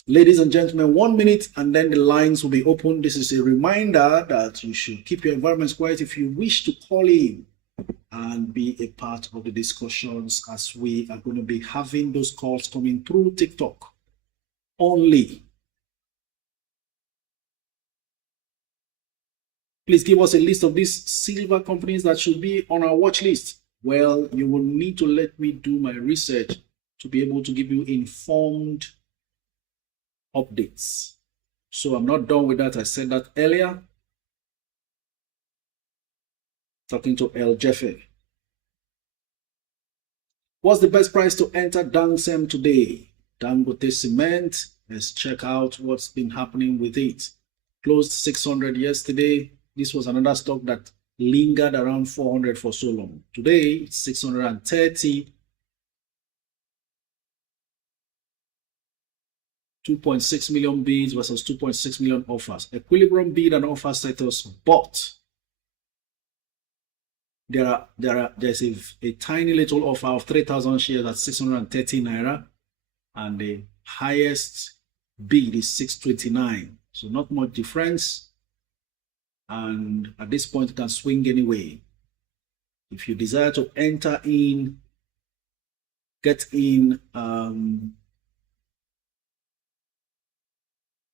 Ladies and gentlemen, 1 minute and then the lines will be open. This is a reminder that you should keep your environments quiet if you wish to call in and be a part of the discussions, as we are going to be having those calls coming through TikTok only. Please give us a list of these silver companies that should be on our watch list. Well, you will need to let me do my research to be able to give you informed updates. So I'm not done with that. I said that earlier. Talking to El Jefe. What's the best price to enter Dangsem today? Dangote Cement. Let's check out what's been happening with it. Closed 600 yesterday. This was another stock that lingered around 400 for so long. Today, it's 630. 2.6 million bids versus 2.6 million offers. Equilibrium bid and offer status, but there's a tiny little offer of 3,000 shares at 630 naira, and the highest bid is 629. So not much difference. And at this point, it can swing anyway. If you desire to enter in, get in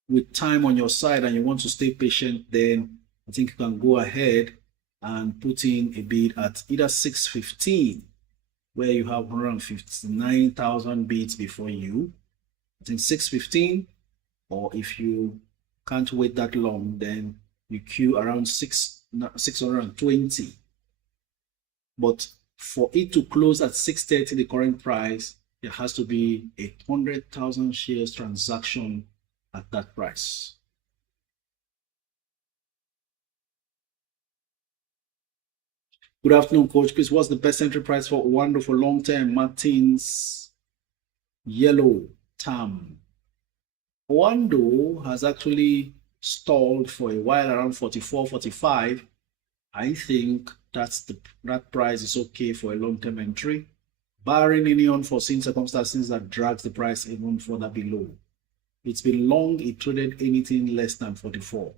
with time on your side and you want to stay patient, then I think you can go ahead and put in a bid at either 615, where you have 159,000 bids before you. I think 615, or if you can't wait that long, then you queue around 620. But for it to close at 630, the current price, there has to be a 100,000 shares transaction at that price. Good afternoon, Coach. Please, what's the best entry price for Wando for long term? Martin's yellow term. Wando has actually stalled for a while around 44, 45. I think that price is okay for a long-term entry, barring any unforeseen circumstances that drags the price even further below. It's been long it traded anything less than 44.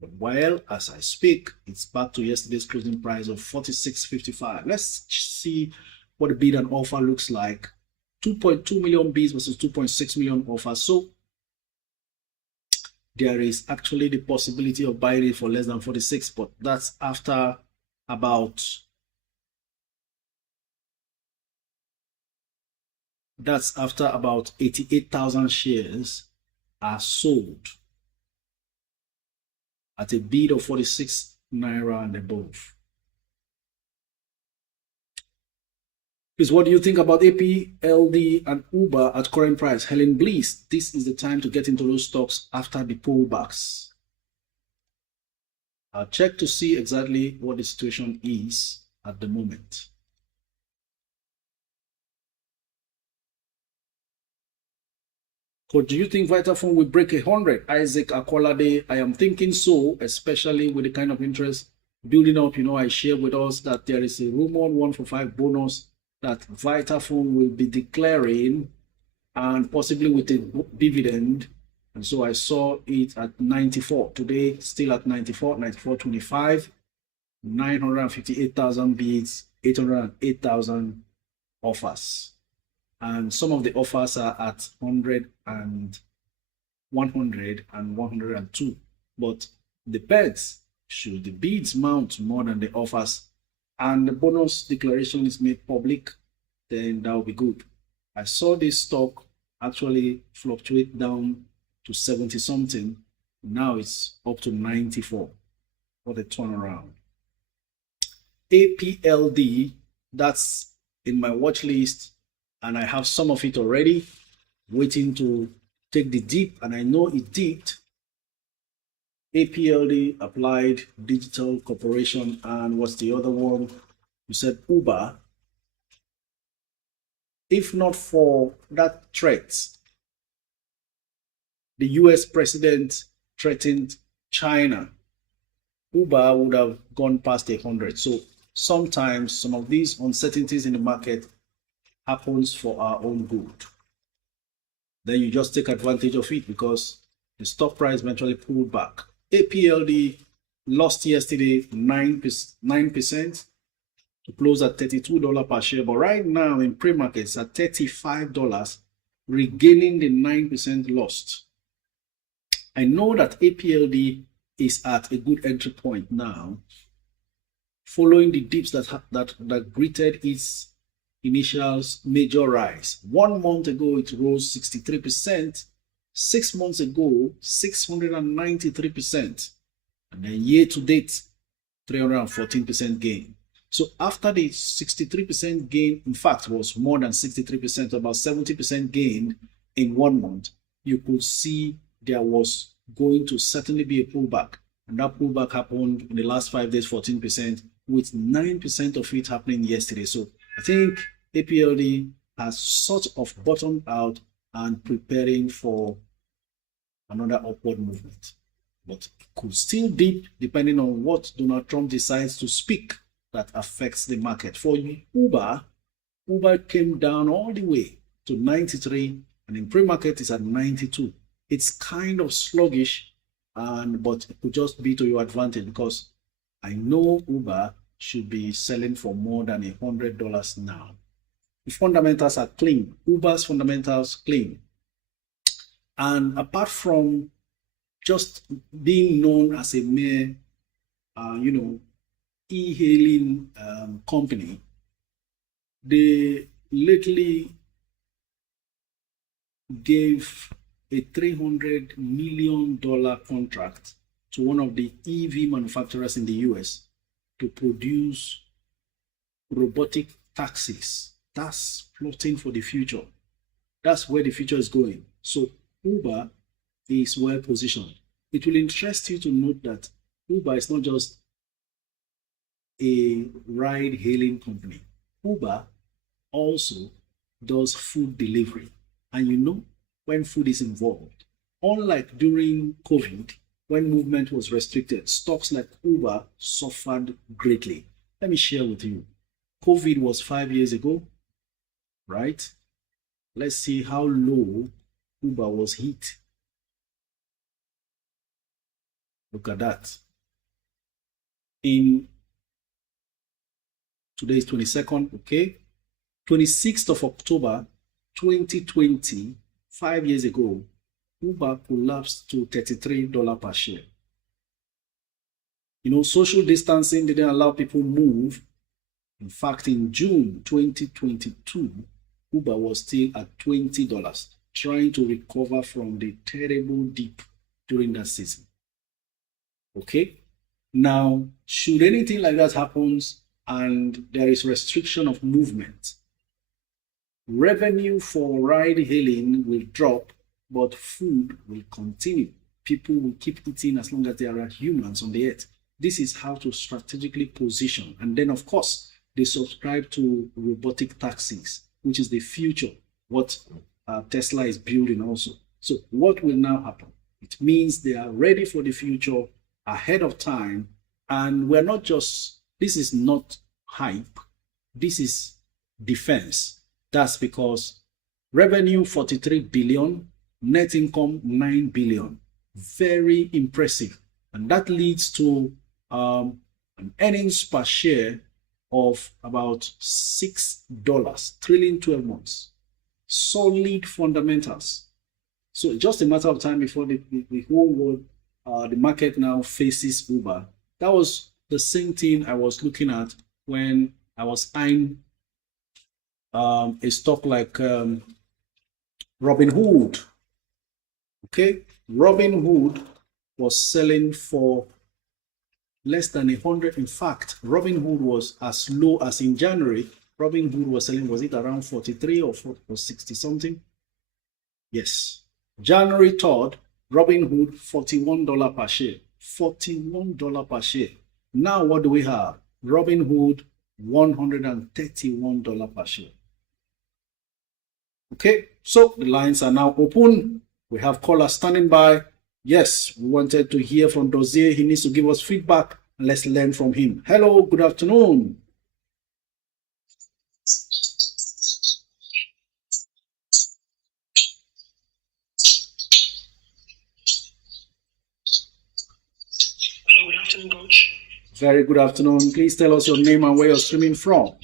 But while as I speak, it's back to yesterday's closing price of 46.55. Let's see what the bid and offer looks like. 2.2 million bids versus 2.6 million offers. So there is actually the possibility of buying it for less than 46, but that's after about 88,000 shares are sold at a bid of 46 naira and above. Please, what do you think about APLD and Uber at current price? Helen Bliss, this is the time to get into those stocks after the pullbacks. I'll check to see exactly what the situation is at the moment. Coach, do you think Vitafoam will break 100? Isaac Akolade, I am thinking so, especially with the kind of interest building up. You know, I shared with us that there is a rumored 1-for-5 bonus that Vitafoam will be declaring, and possibly with a dividend. And so I saw it at 94. Today, still at 94, 94.25, 958,000 bids, 808,000 offers. And some of the offers are at 100 and 100 and 102. But depends, should the bids mount more than the offers and the bonus declaration is made public, then that will be good. I saw this stock actually fluctuate down to 70 something. Now it's up to 94 for the turnaround. APLD, that's in my watch list, and I have some of it already waiting to take the dip, and I know it dipped. APLD, Applied Digital Corporation, and what's the other one? You said Uber. If not for that threat, the US president threatened China, Uber would have gone past 100. So sometimes some of these uncertainties in the market happens for our own good. Then you just take advantage of it because the stock price eventually pulled back. APLD lost yesterday 9% to close at $32 per share, but right now in pre-markets at $35, regaining the 9% lost. I know that APLD is at a good entry point now, following the dips that greeted its initial major rise. 1 month ago, it rose 63%. 6 months ago, 693%. And then year to date, 314% gain. So after the 63% gain, in fact, was more than 63%, about 70% gain in 1 month, you could see there was going to certainly be a pullback. And that pullback happened in the last 5 days, 14%, with 9% of it happening yesterday. So I think APLD has sort of bottomed out and preparing for another upward movement. But it could still dip depending on what Donald Trump decides to speak that affects the market. For Uber came down all the way to 93, and in pre-market is at 92. It's kind of sluggish, but it could just be to your advantage because I know Uber should be selling for more than $100 now. The fundamentals are clean. Uber's fundamentals clean. And apart from just being known as a mere, e-hailing company, they lately gave a $300 million contract to one of the EV manufacturers in the US to produce robotic taxis. That's plotting for the future. That's where the future is going. So Uber is well positioned. It will interest you to note that Uber is not just a ride hailing company. Uber also does food delivery. And you know, when food is involved, unlike during COVID, when movement was restricted, stocks like Uber suffered greatly. Let me share with you. COVID was 5 years ago, right? Let's see how low Uber was hit. Look at that. In today is 22nd, okay? 26th of October 2020, 5 years ago, Uber collapsed to $33 per share. You know, social distancing didn't allow people move. In fact, in June 2022, Uber was still at $20, trying to recover from the terrible dip during that season. Okay? Now, should anything like that happen and there is restriction of movement, revenue for ride hailing will drop, but food will continue. People will keep eating as long as there are humans on the earth. This is how to strategically position. And then, of course, they subscribe to robotic taxis, which is the future, what Tesla is building also. So what will now happen? It means they are ready for the future ahead of time. And we're not just, this is not hype. This is defense. That's because revenue 43 billion, net income 9 billion. Very impressive. And that leads to an earnings per share of about $6, trailing 12 months. Solid fundamentals. So just a matter of time before the whole world, the market now faces Uber. That was the same thing I was looking at when I was eyeing a stock like Robinhood. Okay, Robinhood was selling for less than 100. In fact, Robinhood was as low as in January. Robinhood was selling, was it around 43 or 60 something? Yes. January 3rd, Robinhood, $41 per share. $41 per share. Now what do we have? Robinhood, $131 per share. Okay, so the lines are now open. We have callers standing by. Yes, we wanted to hear from Dozier. He needs to give us feedback. Let's learn from him. Hello, good afternoon. Hello, good afternoon, Coach. Very good afternoon. Please tell us your name and where you're streaming from.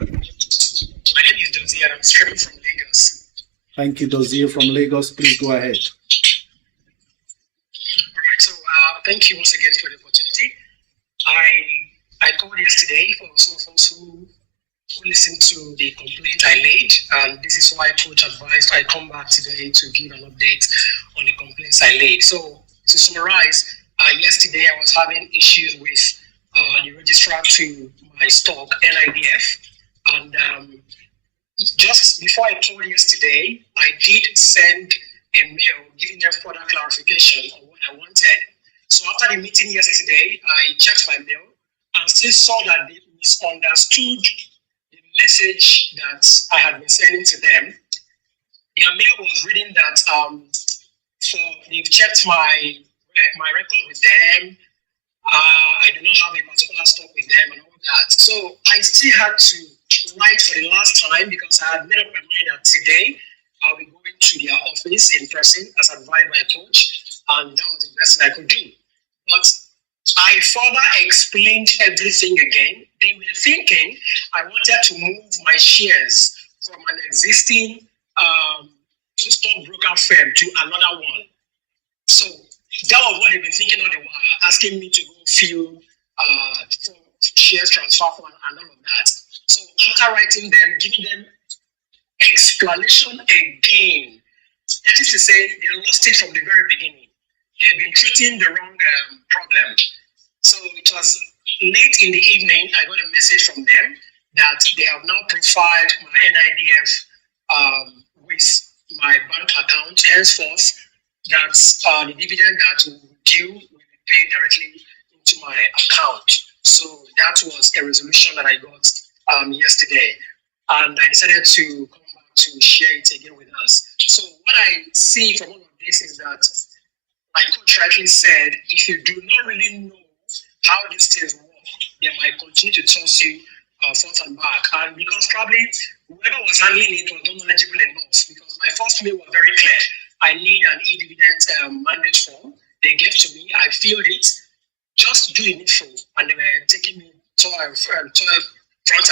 My name is Dozier. I'm streaming from Lagos. Thank you, Dozier from Lagos. Please go ahead. So thank you once again for the opportunity. I called yesterday for some of us who listened to the complaint I laid, and this is why Coach advised I come back today to give an update on the complaints I laid. So to summarize, yesterday I was having issues with the registrar to my stock, NIDF, and just before I called yesterday, I did send a mail giving them further clarification on what I wanted. So after the meeting yesterday, I checked my mail and still saw that they misunderstood the message that I had been sending to them. Their mail was reading that so they've checked my record with them. I do not have a particular stock with them and all that. So I still had to write for the last time because I had made up my mind that today I'll be going to their office in person as advised by Coach, and that was the best thing I could do. But I further explained everything again. They were thinking I wanted to move my shares from an existing stockbroker firm to another one. So that was what they've been thinking all the while, asking me to go fill for shares transfer form and all of that. So after writing them, giving them explanation again, that is to say, they lost it from the very beginning. They've been treating the wrong problem. So it was late in the evening, I got a message from them that they have now profiled my NIDF with my bank account. Henceforth, that's the dividend that will due will be paid directly into my account. So that was a resolution that I got yesterday. And I decided to come back to share it again with us. So what I see from all of this is that my coach rightly said, if you do not really know how these things work, they might continue to toss you forth and back. And because probably whoever was handling it was not knowledgeable enough, because my first mail was very clear. I need an e-dividend mandate form. They gave to me. I filled it. Just do the needful. And they were taking me 12 front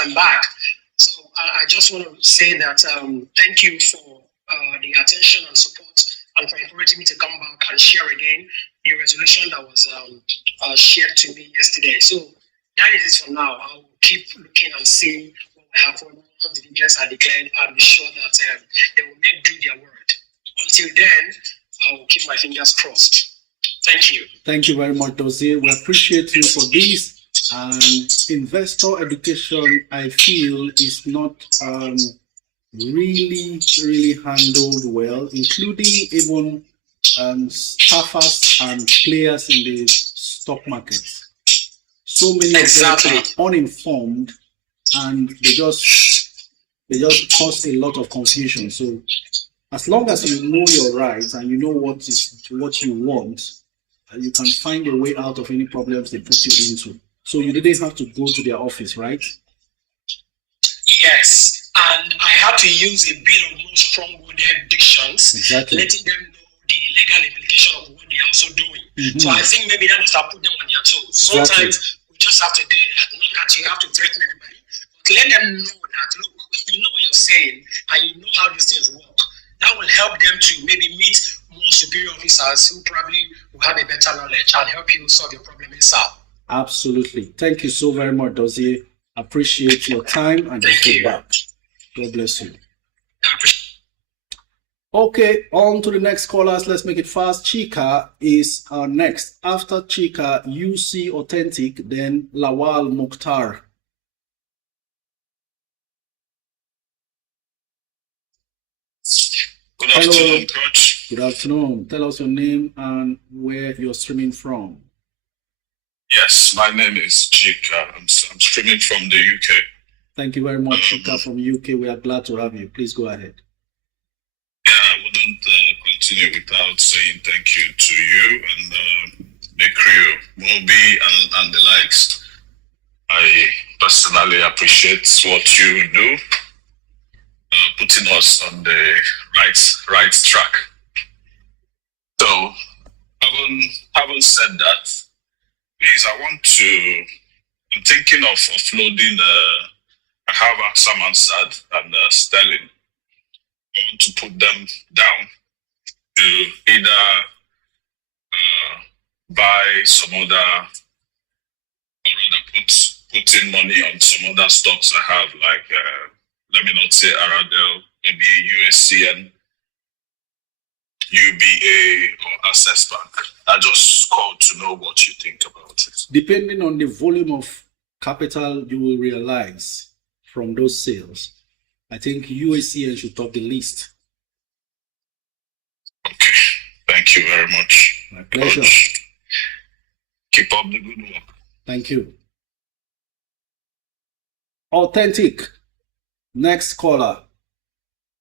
and back. So I just want to say that thank you for the attention and support, and for encouraging me to come back and share again the resolution that was shared to me yesterday. So that is it for now. I will keep looking and seeing what will happen once the dividends are declared, and be sure that they will make do their word. Until then, I will keep my fingers crossed. Thank you. Thank you very much, Dozie. We appreciate you for this. And investor education, I feel, is not really handled well, including even staffers and players in the stock market. So many of them are uninformed, and they just cause a lot of confusion. So as long as you know your rights and you know what you want, you can find a way out of any problems they put you into. So you didn't have to go to their office, right? Yes, and I had to use a bit of more strong-worded dictions, letting them know the legal implication of what they're also doing. So I think maybe that must have put them on their toes. Sometimes we just have to do that. Not that you have to threaten anybody, but let them know that, look, you know what you're saying, and you know how these things work. That will help them to maybe meet more superior officers who probably will have a better knowledge and help you solve your problem yourself. Absolutely. Thank you so very much, Dozie. Appreciate your time and your feedback. God bless you. Okay, on to the next callers. Let's make it fast. Chika is next. After Chika, UC Authentic, then Lawal Mukhtar. Good afternoon, Coach. Good afternoon. Tell us your name and where you're streaming from. Yes, my name is Chika. I'm streaming from the UK. Thank you very much, Chika from UK. We are glad to have you. Please go ahead. Yeah, I wouldn't continue without saying thank you to you and the crew, Moby and the likes. I personally appreciate what you do, putting us on the right track. So, having said that, please, I'm thinking of offloading, I have Sam Ansad and Sterling. I want to put them down to either buy some other, or rather put in money on some other stocks I have, like, let me not say Aradel, maybe USCN, UBA, or Access Bank. I just called to know what you think about it. Depending on the volume of capital you will realize from those sales, I think USCN should top the list. Okay. Thank you very much. My pleasure. Coach, keep up the good work. Thank you. Authentic. Next caller.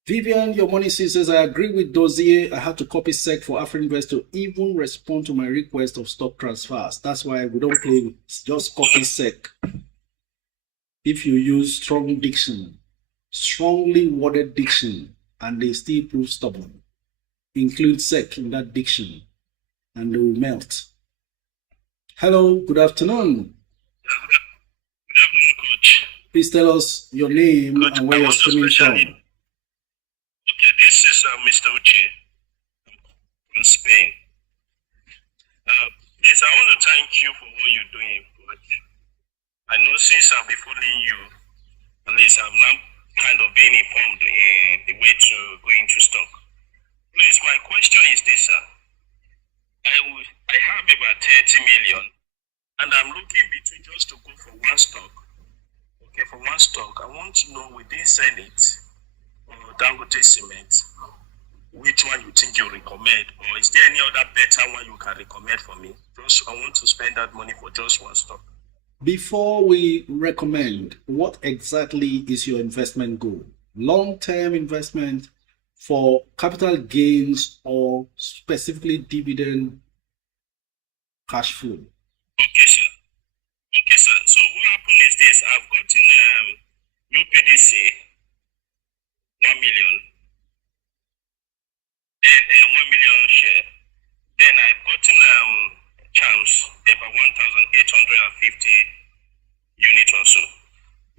Vivian, your money says, I agree with Dozie. I had to copy SEC for AfriInvest to even respond to my request of stock transfers. That's why we don't play with just copy SEC. If you use strong diction, strongly worded diction, and they still prove stubborn, include SEC in that diction, and they will melt. Hello, good afternoon. Good afternoon, Coach. Please tell us your name Coach, and where you're streaming from. Okay, this is Mr. Uche from Spain. Please, I want to thank you for what you're doing, Coach. since I've been following you, at least I'm now kind of being informed in the way to go into stock. Please, my question is this, sir. I have about 30 million, and I'm looking between just to go for one stock. Okay, for one stock, I want to know within Zenith or Dangote Cement, which one you think you recommend, or is there any other better one you can recommend for me? Just I want to spend that money for just one stock. Before we recommend, what exactly is your investment goal? Long-term investment for capital gains or specifically dividend cash flow? Okay, sir. Okay, sir. So what happened is this: I've gotten UPDC 1 million, then 1 million share. Then I've gotten Chams about 1,850 units or so.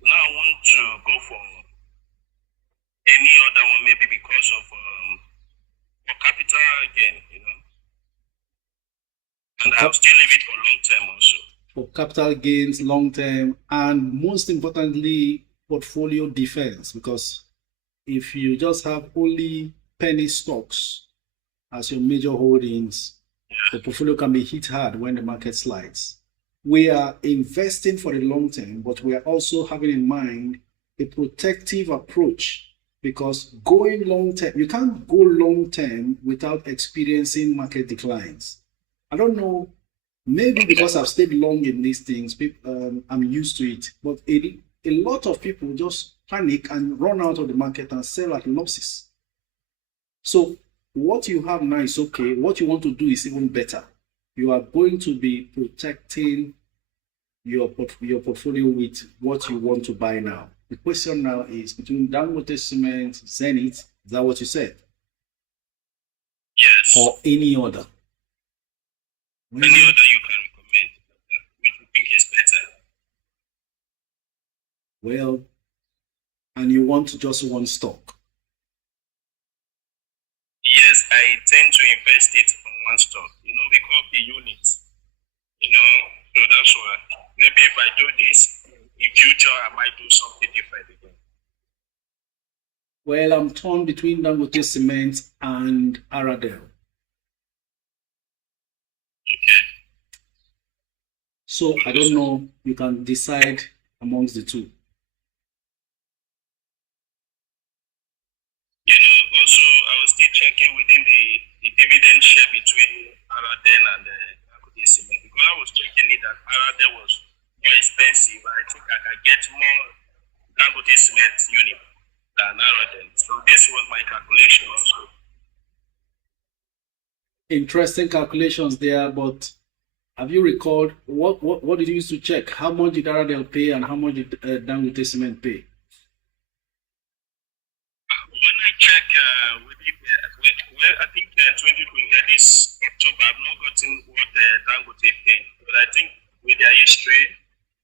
Now I want to go for any other one, maybe because of for capital again, you know. And I'll still leave it for long term also. For capital gains, long term, and most importantly, portfolio defense. Because if you just have only penny stocks as your major holdings, the portfolio can be hit hard when the market slides. We are investing for the long term, but we are also having in mind a protective approach, because going long term, you can't go long term without experiencing market declines. I don't know, maybe because I've stayed long in these things, I'm used to it, but a lot of people just panic and run out of the market and sell at losses. So what you have now is okay. What you want to do is even better. You are going to be protecting your portfolio with what you want to buy now. The question now is between Dangote Cement, Zenith, is that what you said? Yes. Or any other? Any other you can recommend, which you think is better? Well, and you want just one stock? Yes, I tend to invest it on one stock. You know, we call the units. You know, so that's why. Maybe if I do this, in future I might do something different again. Well, I'm torn between Dangote Cement and Aradel. Okay. So I don't know, you can decide amongst the two. You know, also I was still checking within the dividend share between Aradel and Dangote Cement, because I was checking it that Aradel was more expensive. I think I can get more Dangote Cement unit than Aradel. So this was my calculation also. Interesting calculations there, but have you recalled what did you use to check? How much did Aradel pay and how much did Dangote Cement pay? When I check I think 2020, this October, I've not gotten what Dangote paid, but I think with their history,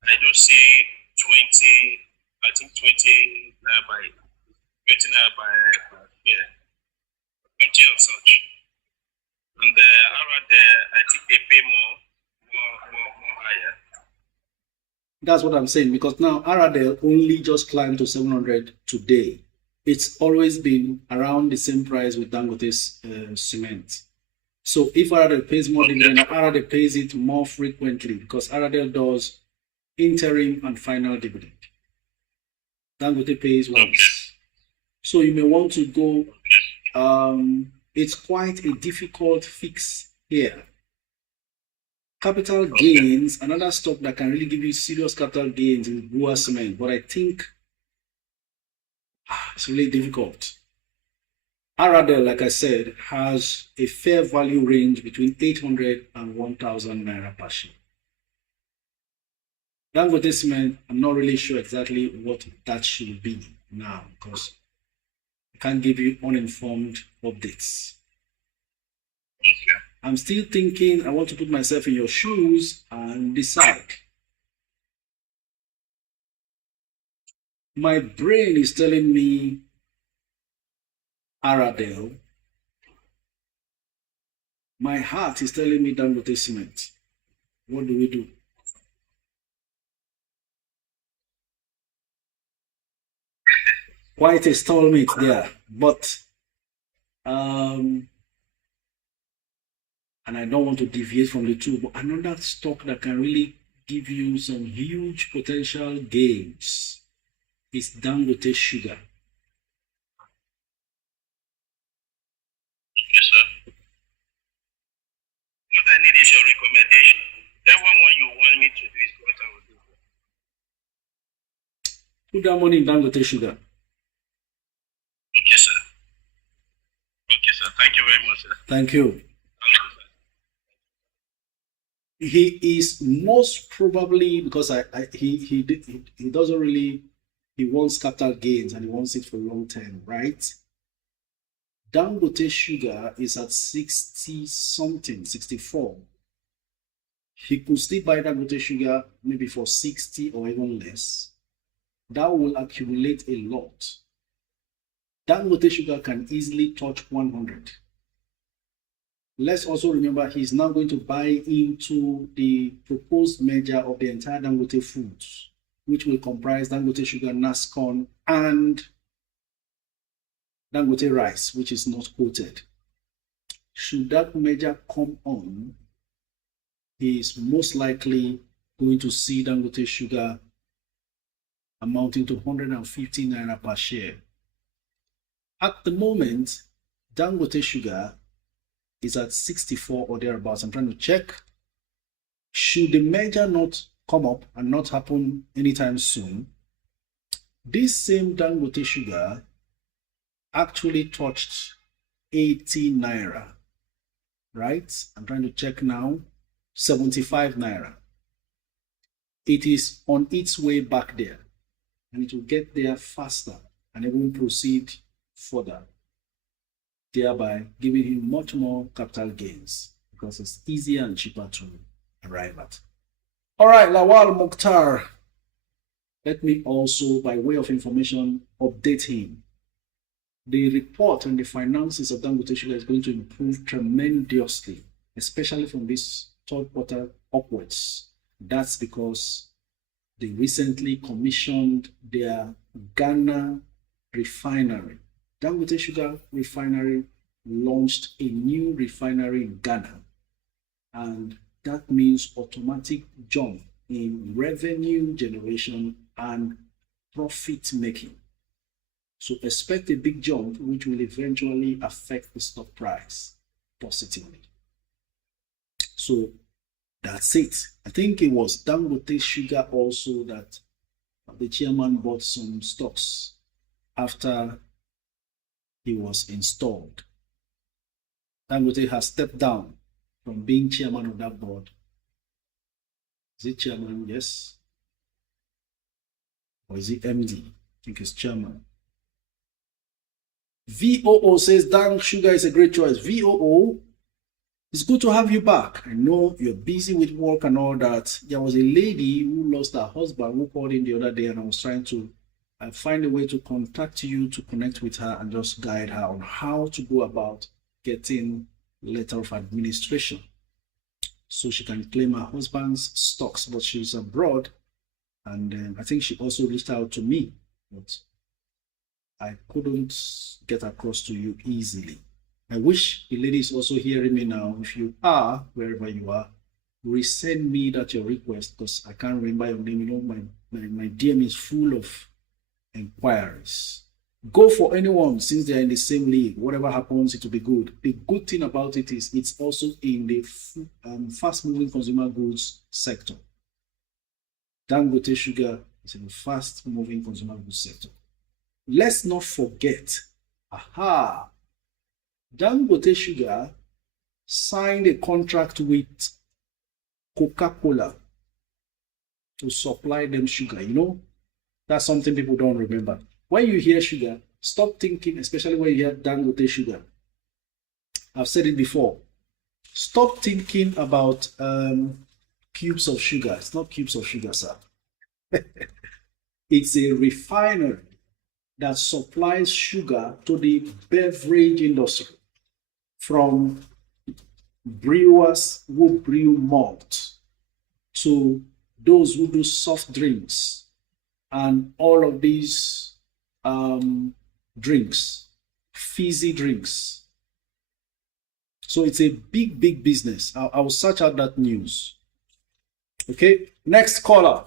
I do see 20 naira by yeah, 20 or such. And I think they pay more higher. That's what I'm saying, because now Aradel only just climbed to 700 today. It's always been around the same price with Dangote's cement. So if Aradel pays more dividend, Aradel pays it more frequently, because Aradel does interim and final dividend. Dangote pays once. So you may want to go, it's quite a difficult fix here. Capital gains, another stock that can really give you serious capital gains is Bua Cement, but I think it's really difficult. Aradel, like I said, has a fair value range between 800 and 1,000 naira per share. Dangote Cement, I'm not really sure exactly what that should be now, because I can't give you uninformed updates. Okay. I'm still thinking, I want to put myself in your shoes and decide. My brain is telling me Aradel. My heart is telling me Dangote Cement. What do we do? quite a stalemate there. But and I don't want to deviate from the two, but another stock that can really give you some huge potential gains is Dangote Sugar. Yes, sir. What I need is your recommendation. Tell one you want me to do is what I will do. Put that money in Dangote Sugar. Okay, sir. Okay, sir. Thank you very much, sir. Thank you. He is most probably, because he doesn't really, he wants capital gains and he wants it for long term, right? Dangote Sugar is at 60 something, 64. He could still buy Dangote Sugar maybe for 60 or even less. That will accumulate a lot. Dangote Sugar can easily touch 100. Let's also remember he's now going to buy into the proposed merger of the entire Dangote Foods, which will comprise Dangote Sugar, Nascon, and Dangote Rice, which is not quoted. Should that merger come on, he is most likely going to see Dangote Sugar amounting to 150 naira per share. At the moment, Dangote Sugar is at 64 or thereabouts. I'm trying to check. Should the merger not come up and not happen anytime soon, this same Dangote Sugar actually touched 80 naira, right? I'm trying to check now. 75 naira. It is on its way back there, and it will get there faster and it will proceed further, thereby giving him much more capital gains because it's easier and cheaper to arrive at. All right, Lawal Mukhtar. Let me also, by way of information, update him. The report on the finances of Dangote Sugar is going to improve tremendously, especially from this third quarter upwards. That's because they recently commissioned their Ghana refinery. Dangote Sugar Refinery launched a new refinery in Ghana, and that means automatic jump in revenue generation and profit making. So expect a big jump, which will eventually affect the stock price positively. So that's it. I think it was Dangote Sugar also that the chairman bought some stocks after he was installed. Dangote has stepped down from being chairman of that board. Is it chairman? Yes. Or is it MD? I think it's chairman. VOO says Dan Sugar is a great choice. VOO, it's good to have you back. I know you're busy with work and all that. There was a lady who lost her husband who called in the other day, and I was trying to find a way to contact you to connect with her and just guide her on how to go about getting letter of administration so she can claim her husband's stocks. But she's abroad, and I think she also reached out to me, but I couldn't get across to you easily. I wish the lady is also hearing me now. If you are, wherever you are, resend me that your request, because I can't remember your name. You know, my DM is full of inquiries. Go for anyone since they're in the same league. Whatever happens, it will be good. The good thing about it is it's also in the fast-moving consumer goods sector. Dangote Sugar is in the fast-moving consumer goods sector. Let's not forget, Dangote Sugar signed a contract with Coca-Cola to supply them sugar. You know, that's something people don't remember. When you hear sugar, stop thinking, especially when you hear Dangote Sugar. I've said it before. Stop thinking about cubes of sugar. It's not cubes of sugar, sir. It's a refinery that supplies sugar to the beverage industry, from brewers who brew malt to those who do soft drinks and all of these drinks, fizzy drinks. So it's a big, big business. I'll search out that news. Okay, next caller.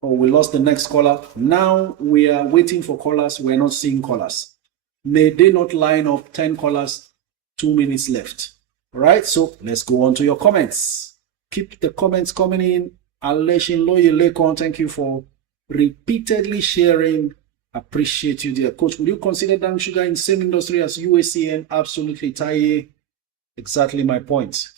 Oh, we lost the next caller. Now we are waiting for callers. We're not seeing callers. May they not line up 10 callers, 2 minutes left. All right, so let's go on to your comments. Keep the comments coming in. Aleshin Loye Lekon, thank you for repeatedly sharing. Appreciate you, dear coach. Would you consider Dangote Sugar in the same industry as UACN? Absolutely, Taye. Exactly my point.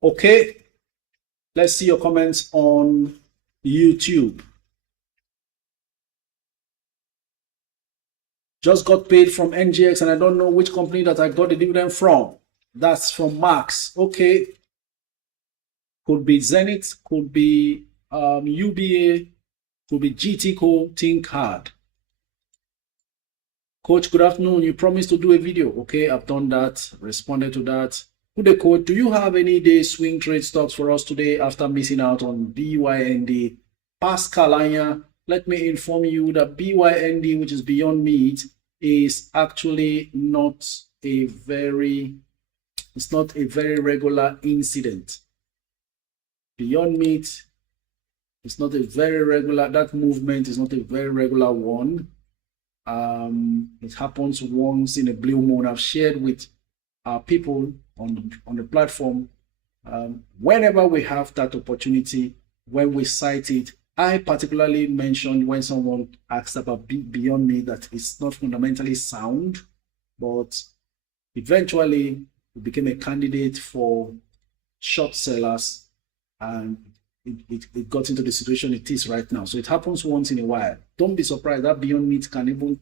Okay, let's see your comments on YouTube. Just got paid from NGX and I don't know which company that I got the dividend from. That's from Max. Okay. Could be Zenith, could be UBA, could be GT Think Hard. Coach, good afternoon. You promised to do a video. Okay, I've done that. Responded to that. Good coach, do you have any day swing trade stocks for us today after missing out on BYND? Pascal Anya, let me inform you that BYND, which is Beyond Meat, is actually not a very regular incident. Beyond Meat is not a very regular, that movement is not a very regular one. It happens once in a blue moon. I've shared with our people on the platform, whenever we have that opportunity, when we cite it. I particularly mentioned when someone asked about Beyond Me that it's not fundamentally sound, but eventually it became a candidate for short sellers, and it got into the situation it is right now. So it happens once in a while. Don't be surprised that Beyond Meat can even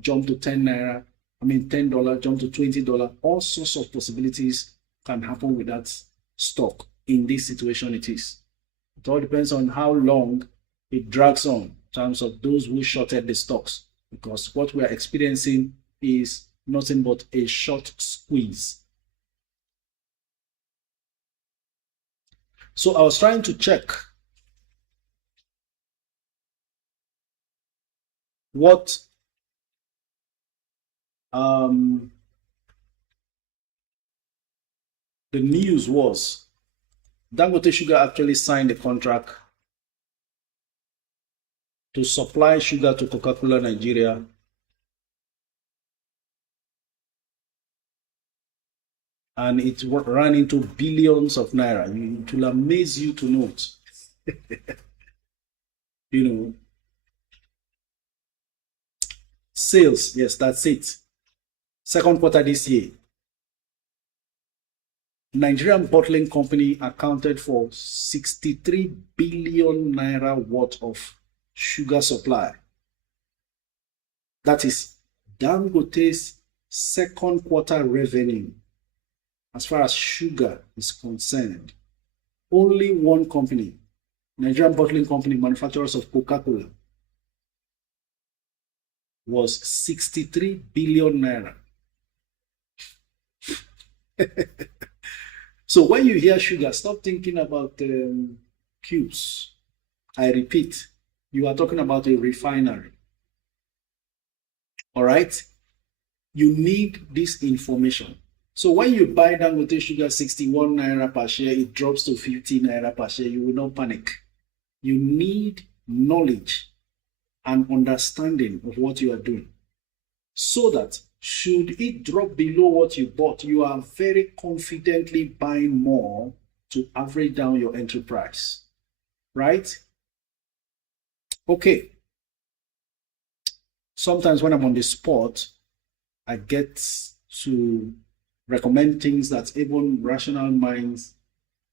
jump to 10 naira. $10, jump to $20. All sorts of possibilities can happen with that stock in this situation it is. It all depends on how long it drags on in terms of those who shorted the stocks, because what we are experiencing is nothing but a short squeeze. So I was trying to check what the news was. Dangote Sugar actually signed a contract to supply sugar to Coca-Cola Nigeria and it ran into billions of naira. It will amaze you to note. You know, sales, yes, that's it. Second quarter this year, Nigerian bottling company accounted for 63 billion naira worth of sugar supply. That is Dangote's second quarter revenue as far as sugar is concerned. Only one company, Nigerian bottling company, manufacturers of Coca-Cola, was 63 billion naira. So when you hear sugar, stop thinking about cubes. I repeat, you are talking about a refinery. All right? You need this information. So when you buy Dangote Sugar 61 naira per share, it drops to 50 naira per share, you will not panic. You need knowledge and understanding of what you are doing, so that should it drop below what you bought, you are very confidently buying more to average down your entry price, right? Okay. Sometimes when I'm on the spot, I get to recommend things that even rational minds,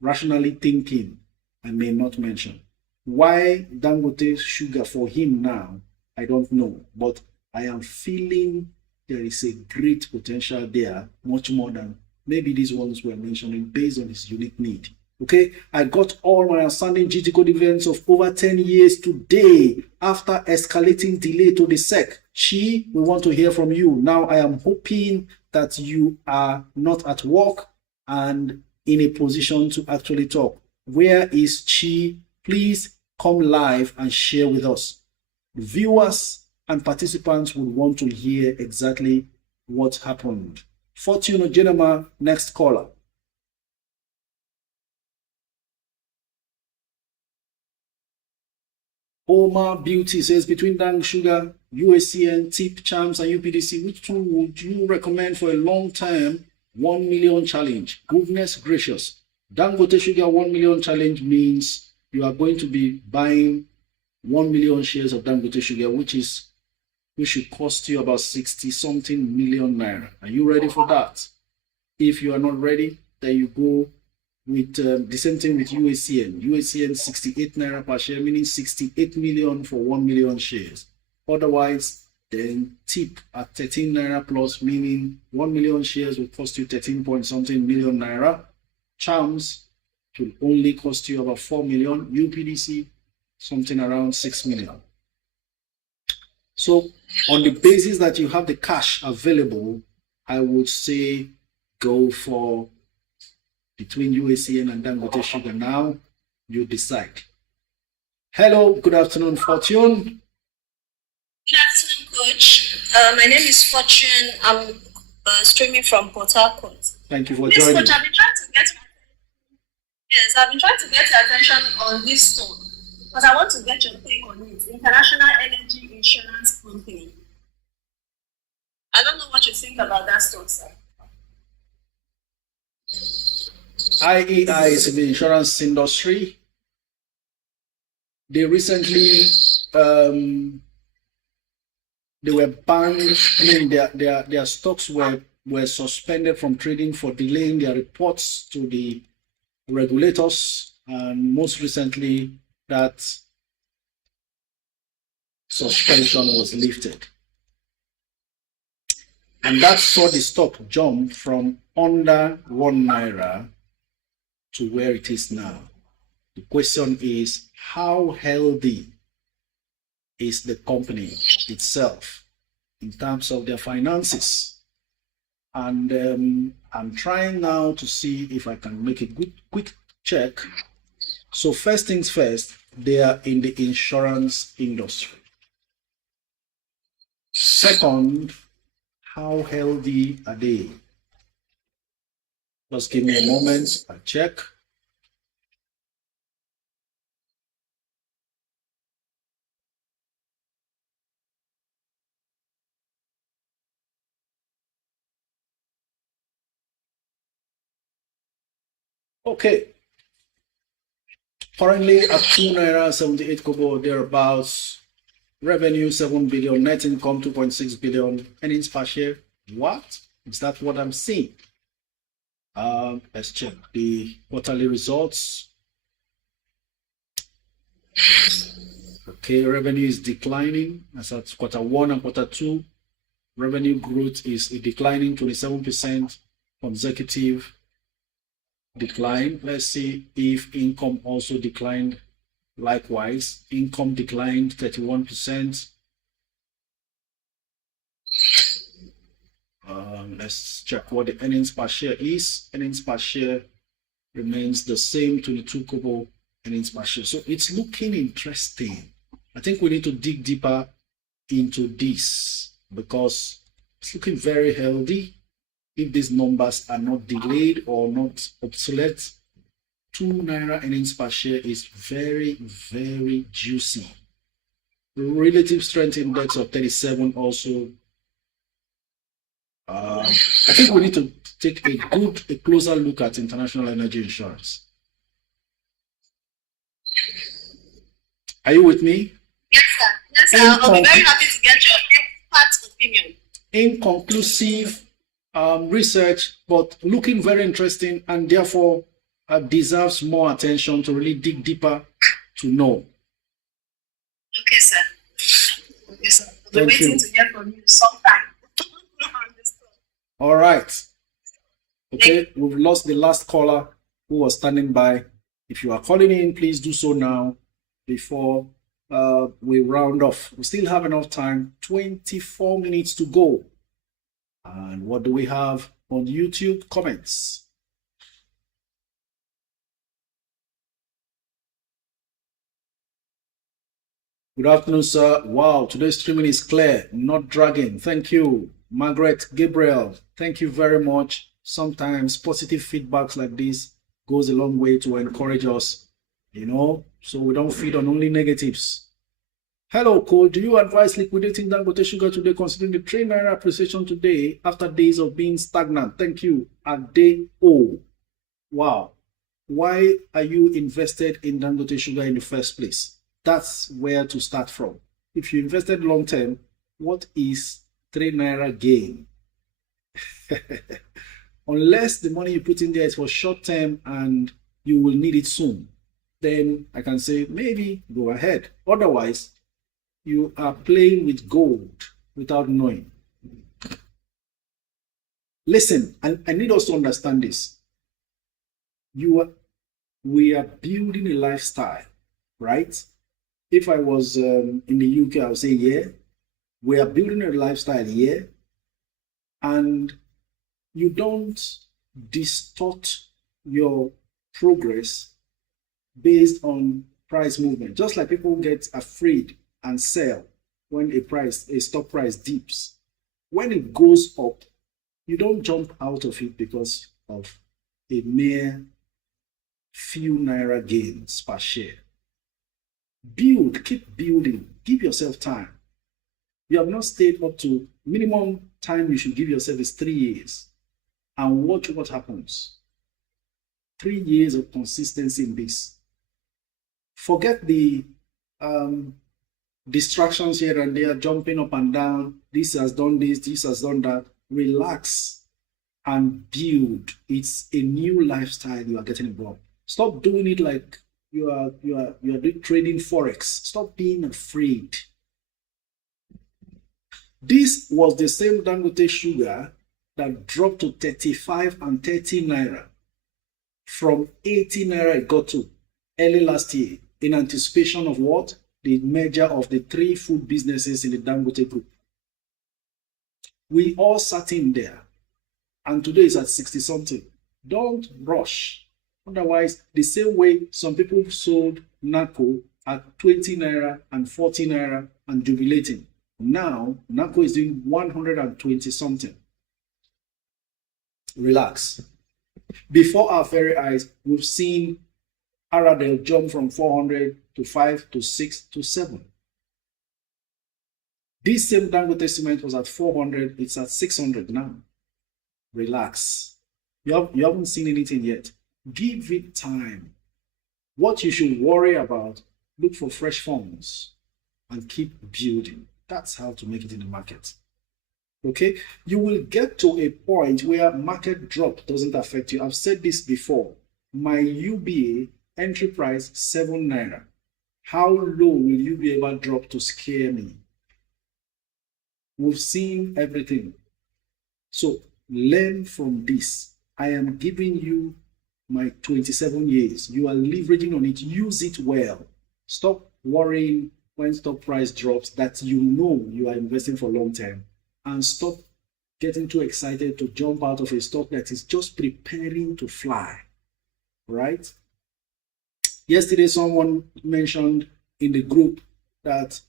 rationally thinking, I may not mention. Why Dangote Sugar for him now, I don't know, but I am feeling there is a great potential there, much more than maybe these ones we're mentioning, based on his unique need. Okay, I got all my outstanding GT code events of over 10 years today after escalating delay to the SEC. Chi, we want to hear from you. Now, I am hoping that you are not at work and in a position to actually talk. Where is Chi? Please come live and share with us. Viewers and participants would want to hear exactly what happened. Fortune Ojenema, next caller. Omar Beauty says, between Dang Sugar, UACN, TIP, Charms, and UPDC, which one would you recommend for a long-term 1 million challenge? Goodness gracious. Dangote Sugar 1 million challenge means you are going to be buying 1 million shares of Dangote Sugar, which should cost you about 60-something million naira. Are you ready for that? If you are not ready, then you go with the same thing with UACN. UACN 68 naira per share, meaning 68 million for 1 million shares. Otherwise, then TIP at 13 naira plus, meaning 1 million shares will cost you 13 point something million naira. Charms will only cost you about 4 million. UPDC, something around 6 million. So on the basis that you have the cash available, I would say go for between UACN and Dangote Sugar. Now you decide. Hello, good afternoon, Fortune. Good afternoon, Coach. My name is Fortune. I'm streaming from Port Harcourt. Thank you for Yes, joining. Coach, I've been trying to get your attention on this stock because I want to get your take on it. International Energy Insurance Company. I don't know what you think about that stock, sir. IEI is in the insurance industry. They recently they were banned. I mean, their stocks were suspended from trading for delaying their reports to the regulators, and most recently that suspension was lifted. And that saw the stock jump from under 1 naira to where it is now. The question is, how healthy is the company itself in terms of their finances? And I'm trying now to see if I can make a quick check. So first things first, they are in the insurance industry. Second, how healthy are they? Just give me a moment, I'll check. Okay. Currently at 2 naira 78 kobo, thereabouts. Revenue 7 billion, net income 2.6 billion, earnings per share. What? Is that what I'm seeing? Let's check the quarterly results. Okay, revenue is declining as at Q1 and Q2. Revenue growth is declining, 27% consecutive decline. Let's see if income also declined. Likewise, income declined 31%. Let's check what the earnings per share is. Earnings per share remains the same, 22 kobo earnings per share. So it's looking interesting. I think we need to dig deeper into this because it's looking very healthy. If these numbers are not delayed or not obsolete, 2 naira earnings per share is very, very juicy. Relative strength index of 37 also. I think we need to take a closer look at international energy insurance. Are you with me? Yes, sir. Yes, sir. I'll be very happy to get your expert opinion. Inconclusive research, but looking very interesting and therefore deserves more attention to really dig deeper to know. Okay, sir. Okay, sir. Thank We're waiting you. to hear from you sometime. All right. Okay, we've lost the last caller who was standing by. If you are calling in, please do so now before we round off. We still have enough time, 24 minutes to go. And what do we have on YouTube? Comments. Good afternoon, sir. Wow, today's streaming is clear, not dragging. Thank you. Margaret Gabriel, thank you very much. Sometimes positive feedbacks like this goes a long way to encourage us, so we don't feed on only negatives. Hello, Cole. Do you advise liquidating Dangote Sugar today, considering the 3 naira appreciation today after days of being stagnant? Thank you. Ade O. Wow. Why are you invested in Dangote Sugar in the first place? That's where to start from. If you invested long term, what is 3 naira gain? Unless the money you put in there is for short term and you will need it soon, then I can say maybe go ahead. Otherwise, you are playing with gold without knowing. Listen, I need us to understand this. We are building a lifestyle, right? If I was in the UK, I would say, yeah, we are building a lifestyle here, and you don't distort your progress based on price movement. Just like people get afraid and sell when a stock price dips. When it goes up, you don't jump out of it because of a mere few naira gains per share. Build, keep building, give yourself time. You have not stayed up to minimum time you should give yourself is 3 years. And watch what happens. 3 years of consistency in this. Forget the distractions here and there, jumping up and down. This has done this, this has done that. Relax and build. It's a new lifestyle you are getting involved. Stop doing it like you are doing trading forex. Stop being afraid. This was the same Dangote Sugar that dropped to 35 and 30 naira from 80 naira it got to early last year in anticipation of what? The merger of the 3 food businesses in the Dangote group. We all sat in there, and today is at 60 something. Don't rush. Otherwise, the same way some people sold NACO at 20 naira and 40 naira and jubilating. Now, NACO is doing 120 something. Relax. Before our very eyes, we've seen Aradel jump from 400 to 5 to 6 to 7. This same Dangote Cement was at 400, it's at 600 now. Relax. You haven't seen anything yet. Give it time. What you should worry about, look for fresh funds and keep building. That's how to make it in the market. Okay? You will get to a point where market drop doesn't affect you. I've said this before. My UBA entry price 7 naira. How low will UBA ever drop to scare me? We've seen everything. So learn from this. I am giving you my 27 years. You are leveraging on it. Use it well. Stop worrying when stock price drops that you know you are investing for long term, and stop getting too excited to jump out of a stock that is just preparing to fly, right? Yesterday, someone mentioned in the group that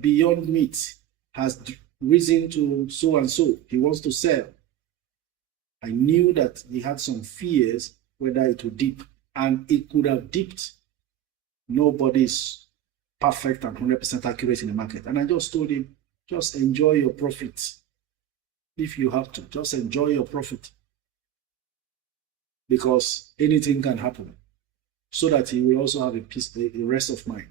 Beyond Meat has risen to so and so. He wants to sell. I knew that he had some fears whether it would dip, and it could have dipped. Nobody's perfect and 100% accurate in the market. And I just told him, just enjoy your profit. If you have to, just enjoy your profit. Because anything can happen. So that he will also have a rest of mind.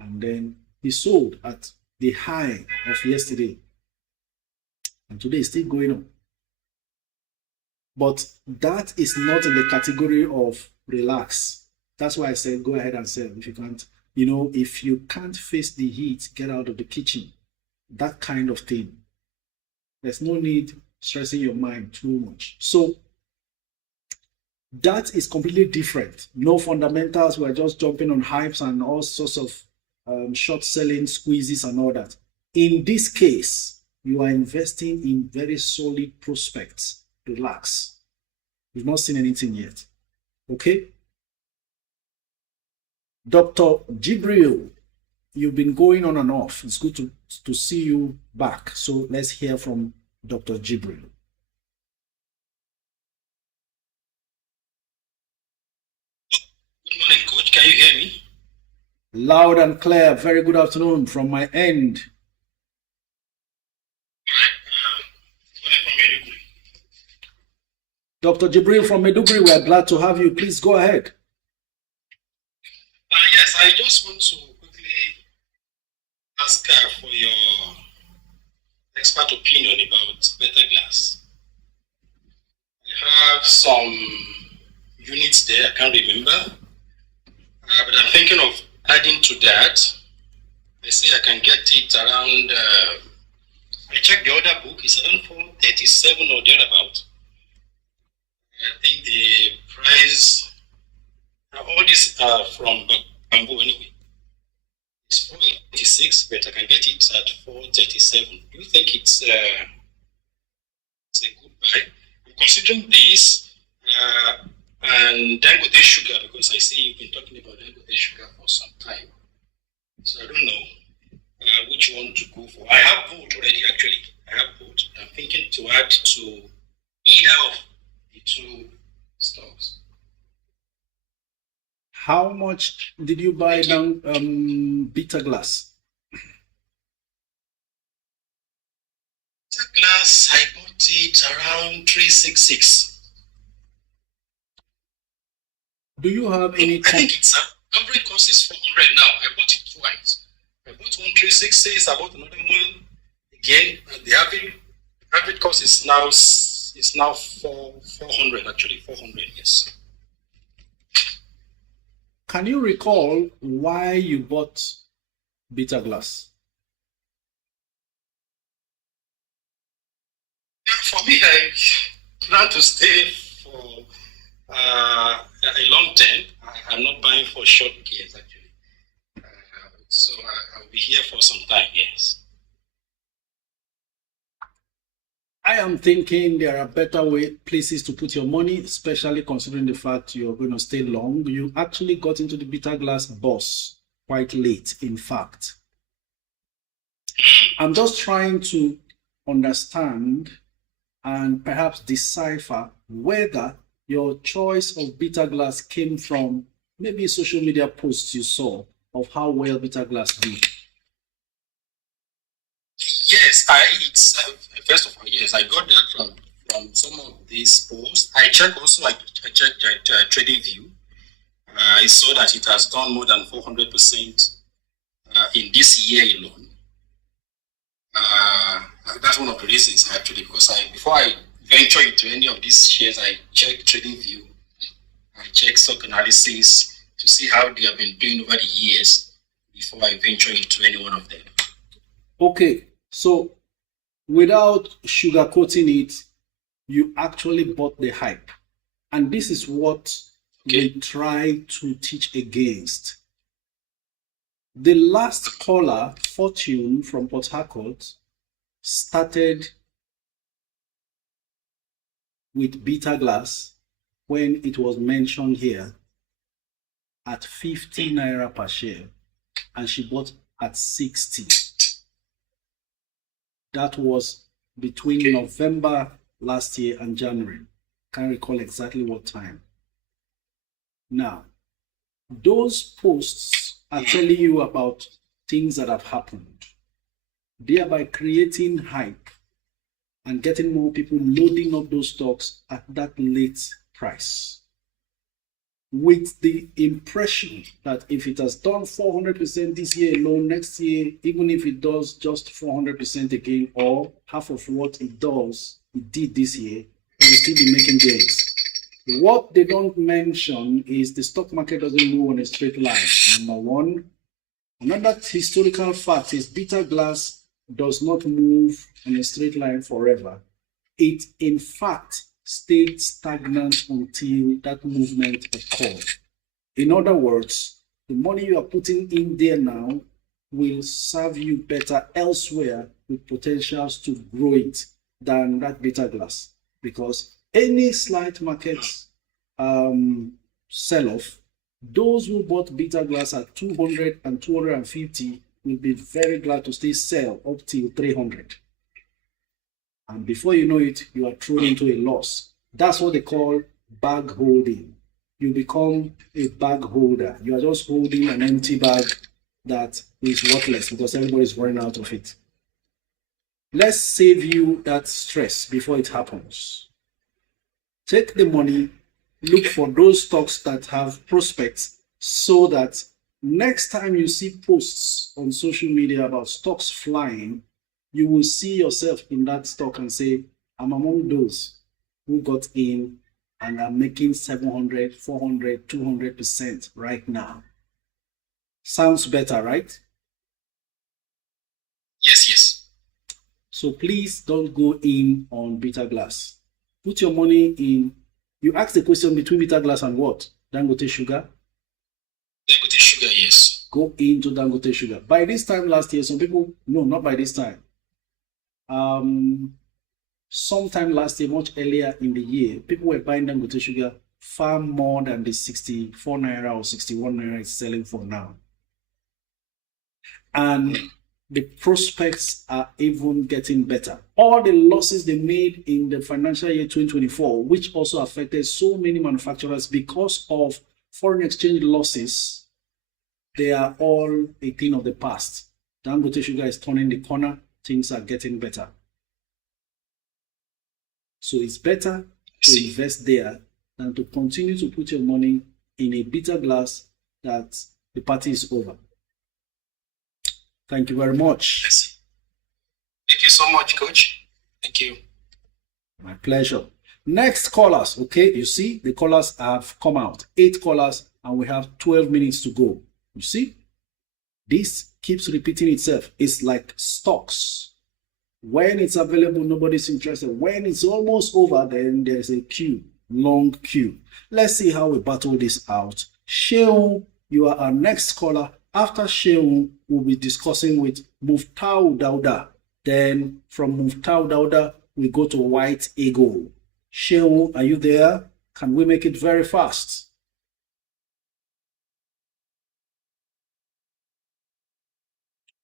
And then he sold at the high of yesterday. And today is still going on. But that is not in the category of relax. That's why I said go ahead and sell if you can't. If you can't face the heat, get out of the kitchen. That kind of thing. There's no need stressing your mind too much. So That is completely different. No fundamentals. We're just jumping on hypes and all sorts of short selling squeezes and all that. In this case, you are investing in very solid prospects. Relax. You've not seen anything yet. Okay? Dr. Jibril, you've been going on and off. It's good to see you back. So let's hear from Dr. Jibril. Good morning, Coach. Can you hear me? Loud and clear. Very good afternoon from my end. Dr. Jibril from Maiduguri, we are glad to have you. Please go ahead. Yes, I just want to quickly ask for your expert opinion about Betaglass. I have some units there, I can't remember, but I'm thinking of adding to that. I say I can get it around, I checked the order book, it's around 437 or thereabout. I think the price, all these are from Bamboo anyway. It's 486, but I can get it at 437. Do you think it's a good buy? I'm considering this and Dangote sugar, because I see you've been talking about Dangote sugar for some time. So I don't know which one to go for. I have both already, actually. I have both. I'm thinking to add to either of the two stocks. How much did you buy down Betaglass? Betaglass, I bought it around 366. Do you have any? I think its average cost is 400 now. I bought it twice. I bought one 366. I bought another one again. The average cost is now 400 actually. 400, yes. Can you recall why you bought Betaglass? For me, I plan to stay for a long term. I'm not buying for short years actually. So I'll be here for some time, yes. I am thinking there are better places to put your money, especially considering the fact you're going to stay long. You actually got into the Betaglass bus quite late, in fact. I'm just trying to understand and perhaps decipher whether your choice of Betaglass came from maybe social media posts you saw of how well Betaglass did. Yes, first of all, yes, I got that from some of these posts. I checked TradingView. I saw that it has done more than 400% in this year alone. That's one of the reasons actually, because before I venture into any of these shares, I checked TradingView. I checked stock analysis to see how they have been doing over the years before I venture into any one of them. Okay, so without sugarcoating it, you actually bought the hype. And this is what we try to teach against. The last caller, Fortune from Port Harcourt, started with Betaglass when it was mentioned here at 50 naira per share, and she bought at 60. That was between November last year and January. Can't recall exactly what time. Now, those posts are telling you about things that have happened, thereby creating hype and getting more people loading up those stocks at that late price, with the impression that if it has done 400% this year alone, next year, even if it does just 400% again, or half of what it did this year, it will still be making gains. What they don't mention is the stock market doesn't move on a straight line, number one. Another historical fact is Betaglass does not move on a straight line forever. It, in fact, stayed stagnant until that movement occurred. In other words, the money you are putting in there now will serve you better elsewhere with potentials to grow it than that Betaglass, because any slight market sell-off, those who bought Betaglass at 200 and 250 will be very glad to still sell up till 300. And before you know it, you are thrown into a loss. That's what they call bag holding. You become a bag holder. You are just holding an empty bag that is worthless because everybody is running out of it. Let's save you that stress before it happens. Take the money, look for those stocks that have prospects so that next time you see posts on social media about stocks flying, you will see yourself in that stock and say, I'm among those who got in and are making 700, 400, 200% right now. Sounds better, right? Yes. So please don't go in on Betaglass. Put your money in. You asked the question between Betaglass and what? Dangote Sugar? Dangote Sugar, yes. Go into Dangote Sugar. By this time last year, some people, no, not by this time. Sometime last year, much earlier in the year, people were buying Dangote Sugar far more than the 64 naira or 61 naira it's selling for now. And the prospects are even getting better. All the losses they made in the financial year 2024, which also affected so many manufacturers because of foreign exchange losses, they are all a thing of the past. Dangote Sugar is turning the corner. Things are getting better. So it's better to invest there than to continue to put your money in a Betaglass that the party is over. Thank you very much. Yes. Thank you so much, Coach. Thank you. My pleasure. Next callers. Okay, you see the callers have come out. 8 callers and we have 12 minutes to go. You see? This keeps repeating itself. It's like stocks. When it's available, nobody's interested. When it's almost over, then there's a queue, long queue. Let's see how we battle this out. Sheung, you are our next caller. After Sheung, we'll be discussing with Muftau Dauda. Then from Muftau Dauda, we go to White Eagle. Sheung, are you there? Can we make it very fast?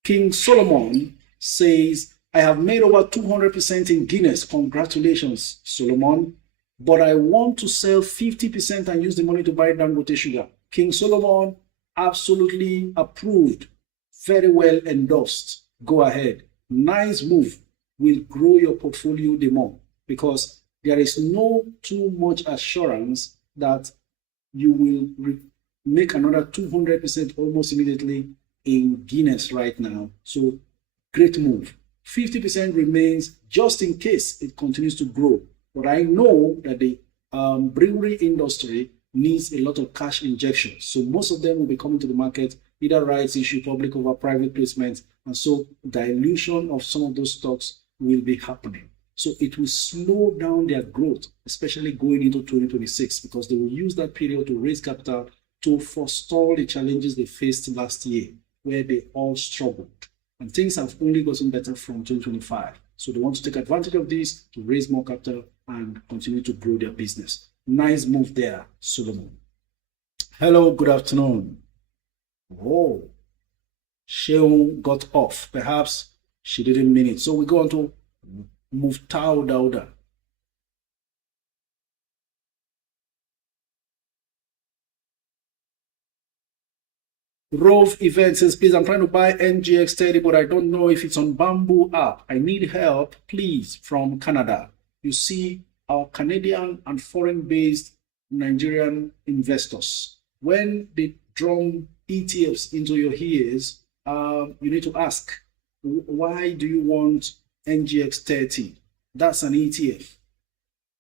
King Solomon says, I have made over 200% in Guinness. Congratulations, Solomon. But I want to sell 50% and use the money to buy Dangote Sugar. King Solomon, absolutely approved. Very well endorsed. Go ahead. Nice move. Will grow your portfolio the more because there is no too much assurance that you will make another 200% almost immediately in Guinness right now. So great move. 50% remains just in case it continues to grow. But I know that the brewery industry needs a lot of cash injections. So most of them will be coming to the market, either rights issue, public over private placements. And so dilution of some of those stocks will be happening. So it will slow down their growth, especially going into 2026, because they will use that period to raise capital to forestall the challenges they faced last year, where they all struggled. And things have only gotten better from 2025. So they want to take advantage of this to raise more capital and continue to grow their business. Nice move there, Solomon. Hello, good afternoon. Oh, Sheung got off. Perhaps she didn't mean it. So we go on to Muftau Dauda. Rove Event says, please, I'm trying to buy NGX30, but I don't know if it's on Bamboo app. I need help, please, from Canada. You see, our Canadian and foreign-based Nigerian investors, when they drum ETFs into your ears, you need to ask, why do you want NGX30? That's an ETF.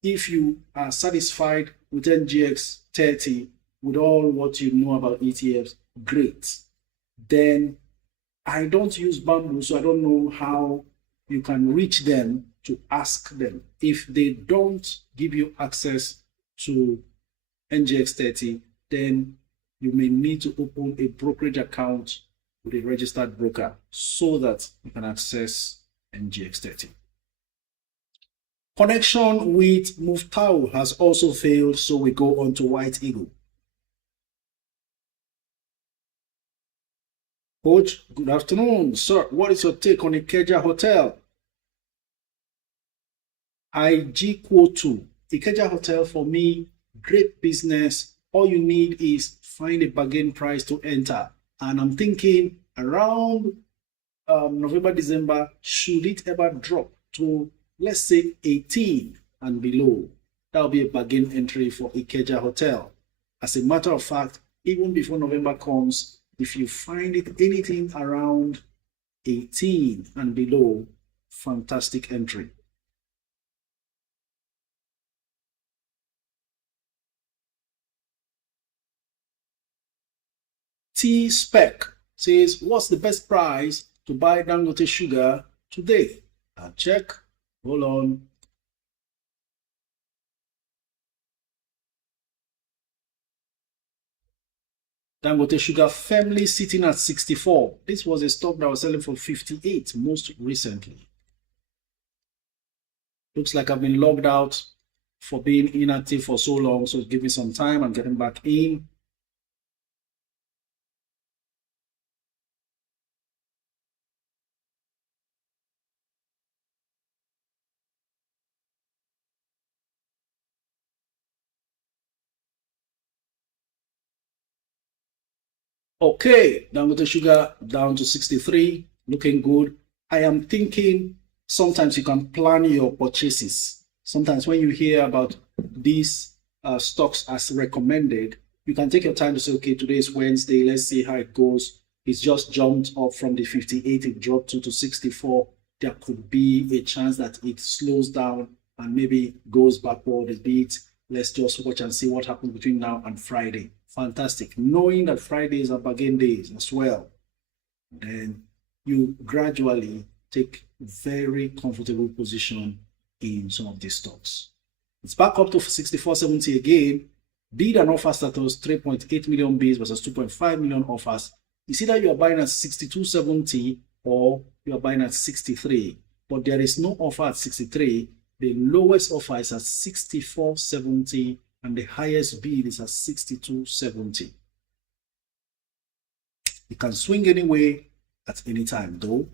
If you are satisfied with NGX30, with all what you know about ETFs, great. Then I don't use Bamboo, so I don't know how you can reach them to ask them. If they don't give you access to NGX30, then you may need to open a brokerage account with a registered broker so that you can access NGX30. Connection with Muftau has also failed, so we go on to White Eagle. Coach, good afternoon, sir. What is your take on Ikeja Hotel? IG quote 2. Ikeja Hotel, for me, great business. All you need is find a bargain price to enter. And I'm thinking around November, December, should it ever drop to, let's say, 18 and below, that'll be a bargain entry for Ikeja Hotel. As a matter of fact, even before November comes, if you find it anything around 18 and below, fantastic entry. T-Spec says, what's the best price to buy Dangote sugar today? I'll check. Hold on. Dangote sugar firmly sitting at 64. This was a stock that was selling for 58 most recently. Looks like I've been logged out for being inactive for so long, so give me some time. I'm getting back in. Okay, Dangote sugar down to 63, looking good. I am thinking sometimes you can plan your purchases. Sometimes when you hear about these stocks as recommended, you can take your time to say, okay, today is Wednesday, let's see how it goes. It's just jumped up from the 58, it dropped to 64. There could be a chance that it slows down and maybe goes backward a bit. Let's just watch and see what happens between now and Friday. Fantastic. Knowing that Fridays are bargain days as well, then you gradually take very comfortable position in some of these stocks. It's back up to 64.70 again. Bid and offer status 3.8 million bids versus 2.5 million offers. It's either you are buying at 62.70 or you are buying at 63, but there is no offer at 63. The lowest offer is at 64.70 and the highest bid is at 62.70. It can swing anyway at any time though.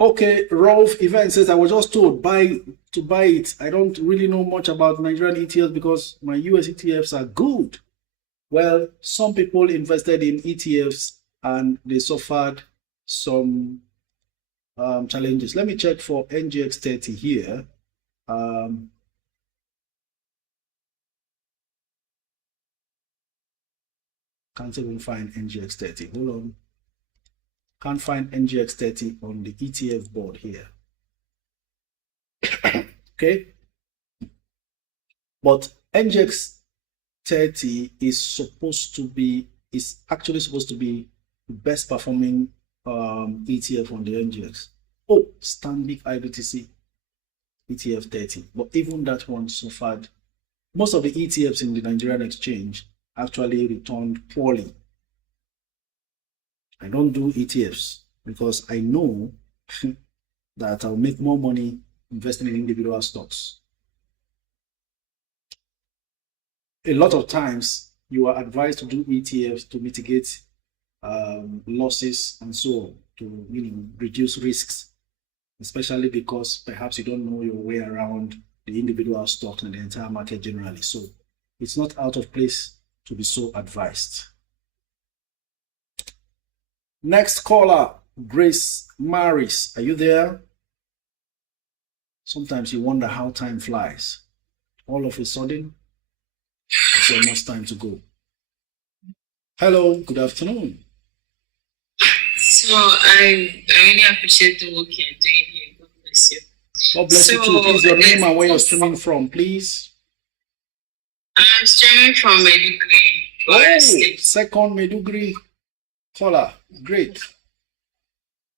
Okay, Rolf Event says, I was just told to buy it. I don't really know much about Nigerian ETFs because my US ETFs are good. Well, some people invested in ETFs and they suffered some challenges. Let me check for NGX30 here. Can't even find NGX30. Hold on. Can't find NGX30 on the ETF board here. Okay. But NGX30 is actually supposed to be the best performing ETF on the NGX. Oh, Stanbic IBTC ETF 30. But even that one suffered. Most of the ETFs in the Nigerian exchange actually returned poorly. I don't do ETFs because I know that I'll make more money investing in individual stocks. A lot of times you are advised to do ETFs to mitigate losses and so on, to reduce risks, especially because perhaps you don't know your way around the individual stocks and the entire market generally. So it's not out of place to be so advised. Next caller, Grace Maris. Are you there? Sometimes you wonder how time flies. All of a sudden, it's almost time to go. Hello, good afternoon. So I really appreciate the work you're doing here. God bless you. God bless you too. Please, your name and where you're streaming from, please. I'm streaming from Maiduguri. Oh, second Maiduguri caller. Great.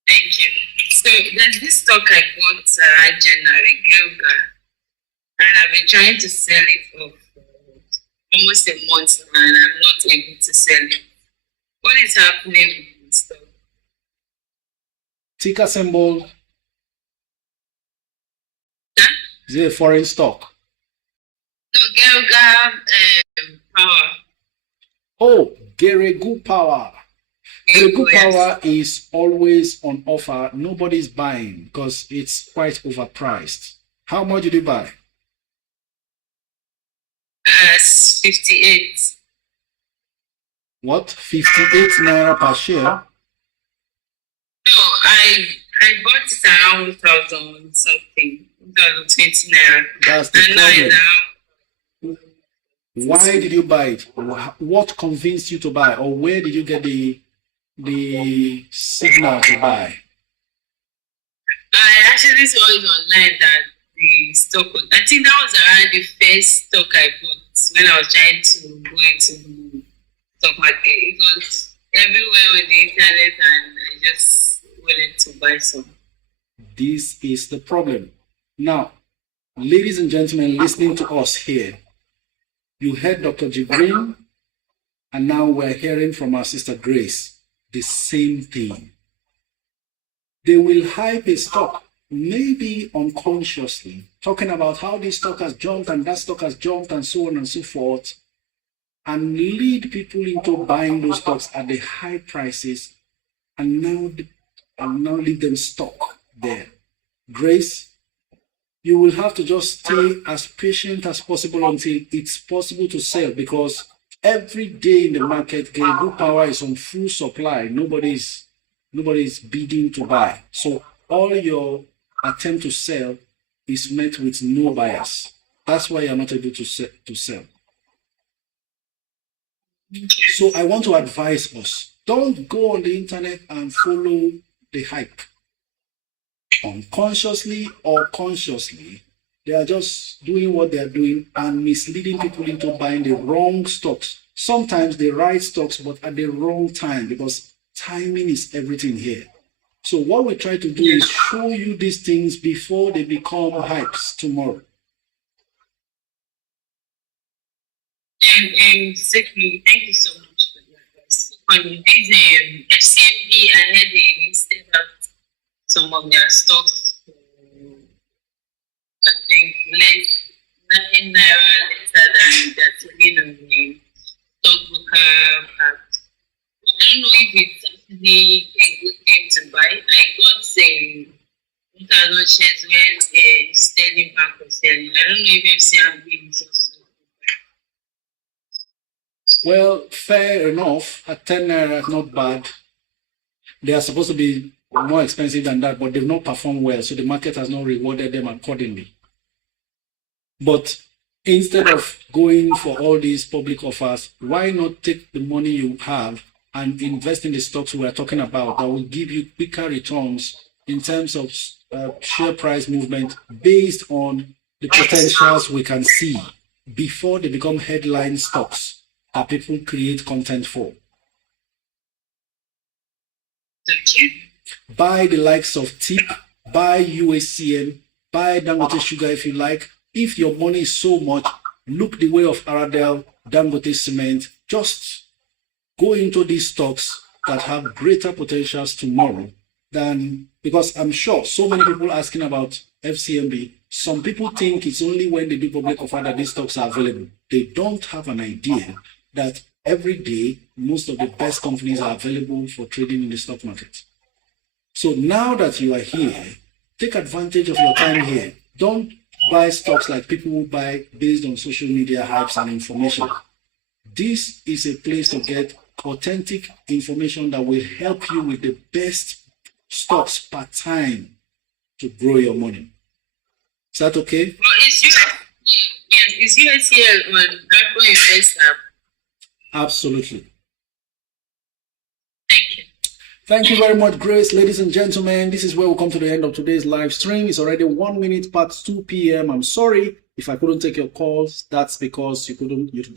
Thank you. So there's this stock I bought January, Gilga, and I've been trying to sell it for almost a month now, and I'm not able to sell it. What is happening with this stock? Ticker symbol. Huh? Is it a foreign stock? No, Gilga Power. Oh, Geregu Power. Geregu Yes. Power is always on offer. Nobody's buying because it's quite overpriced. How much did you buy? 58. What? 58 naira per share? No, I bought it around 1,000 something, 1,020 naira. That's the And now problem. it's around. Why did you buy it? What convinced you to buy, or where did you get the signal to buy? I actually saw it online that the stock was, I think that was around the first stock I bought when I was trying to go into the stock market. It was everywhere on the internet and I just wanted to buy some. This is the problem. Now, ladies and gentlemen listening to us here, you heard Dr. Jibrin, and now we're hearing from our sister Grace the same thing. They will hype a stock, maybe unconsciously, talking about how this stock has jumped and that stock has jumped and so on and so forth, and lead people into buying those stocks at the high prices and now leave them stuck there. Grace, you will have to just stay as patient as possible until it's possible to sell, because every day in the market, Geregu Power is on full supply. Nobody's bidding to buy. So all your attempt to sell is met with no buyers. That's why you're not able to sell. So I want to advise us, don't go on the internet and follow the hype. Unconsciously or consciously, they are just doing what they are doing and misleading people into buying the wrong stocks. Sometimes the right stocks, but at the wrong time, because timing is everything here. So what we try to do is show you these things before they become hypes tomorrow. And secondly, thank you so much for that. So on this FCMB, I heard they listed out some of their stocks for, I think, less 9 naira lesser than they're selling on the stockbroker app. I don't know if it's actually a good thing to buy. I got 1,000 shares when Sterling Bank was selling. I don't know if FCMB is also. Well, fair enough. At 10 naira, not bad. They are supposed to be more expensive than that, but they've not performed well, so the market has not rewarded them accordingly. But instead of going for all these public offers, why not take the money you have and invest in the stocks we are talking about that will give you quicker returns in terms of share price movement based on the potentials we can see before they become headline stocks that people create content for. Okay. Buy the likes of TIP, buy UACM, buy Dangote Sugar if you like. If your money is so much, look the way of Aradel, Dangote Cement. Just go into these stocks that have greater potentials tomorrow than, because I'm sure so many people asking about FCMB. Some people think it's only when they do public offer that these stocks are available. They don't have an idea that every day, most of the best companies are available for trading in the stock market. So now that you are here, take advantage of your time here. Don't buy stocks like people will buy based on social media hypes and information. This is a place to get authentic information that will help you with the best stocks per time to grow your money. Is that okay? Well, is USCL on Apple Invest app? Absolutely. Thank you. Thank you very much, Grace. Ladies and gentlemen, this is where we come to the end of today's live stream. It's already 1 minute past 2 p.m. I'm sorry if I couldn't take your calls. That's because you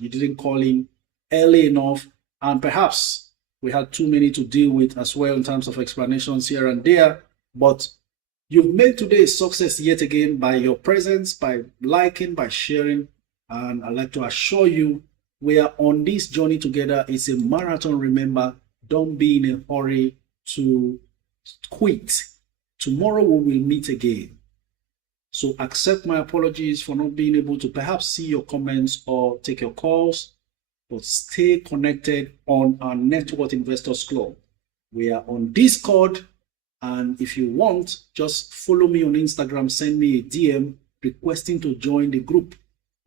didn't call in early enough, and perhaps we had too many to deal with as well in terms of explanations here and there. But you've made today a success yet again by your presence, by liking, by sharing, and I'd like to assure you we are on this journey together. It's a marathon. Remember, don't be in a hurry to quit. Tomorrow we will meet again. So accept my apologies for not being able to perhaps see your comments or take your calls, but stay connected on our Network Investors Club. We are on Discord, and if you want, just follow me on Instagram, send me a DM requesting to join the group,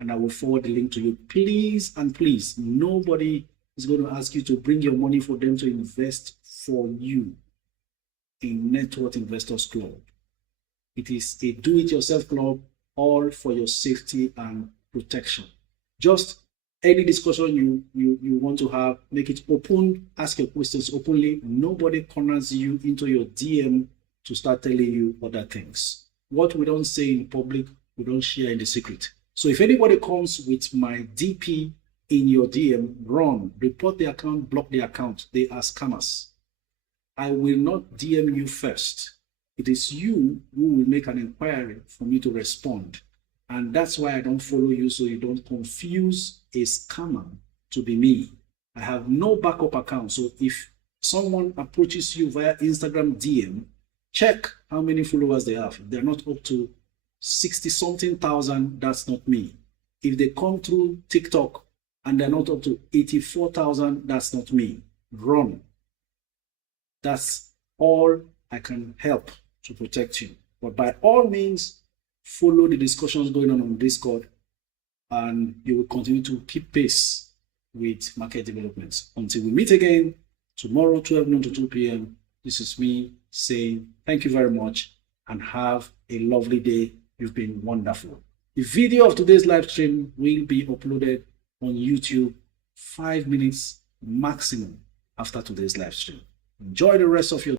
and I will forward the link to you. Please and please, nobody is going to ask you to bring your money for them to invest for you in Network Investors Club. It is a do-it-yourself club, all for your safety and protection. Just any discussion you want to have, make it open, ask your questions openly. Nobody corners you into your DM to start telling you other things. What we don't say in public, we don't share in the secret. So if anybody comes with my DP in your DM, run, report the account, block the account. They are scammers. I will not DM you first. It is you who will make an inquiry for me to respond. And that's why I don't follow you, so you don't confuse a scammer to be me. I have no backup account. So if someone approaches you via Instagram DM, check how many followers they have. If they're not up to 60-something thousand, that's not me. If they come through TikTok and they're not up to 84,000, that's not me. Run. That's all I can help to protect you. But by all means, follow the discussions going on Discord, and you will continue to keep pace with market developments. Until we meet again tomorrow, 12 noon to 2 p.m., this is me saying thank you very much and have a lovely day. You've been wonderful. The video of today's live stream will be uploaded on YouTube 5 minutes maximum after today's live stream. Enjoy the rest of your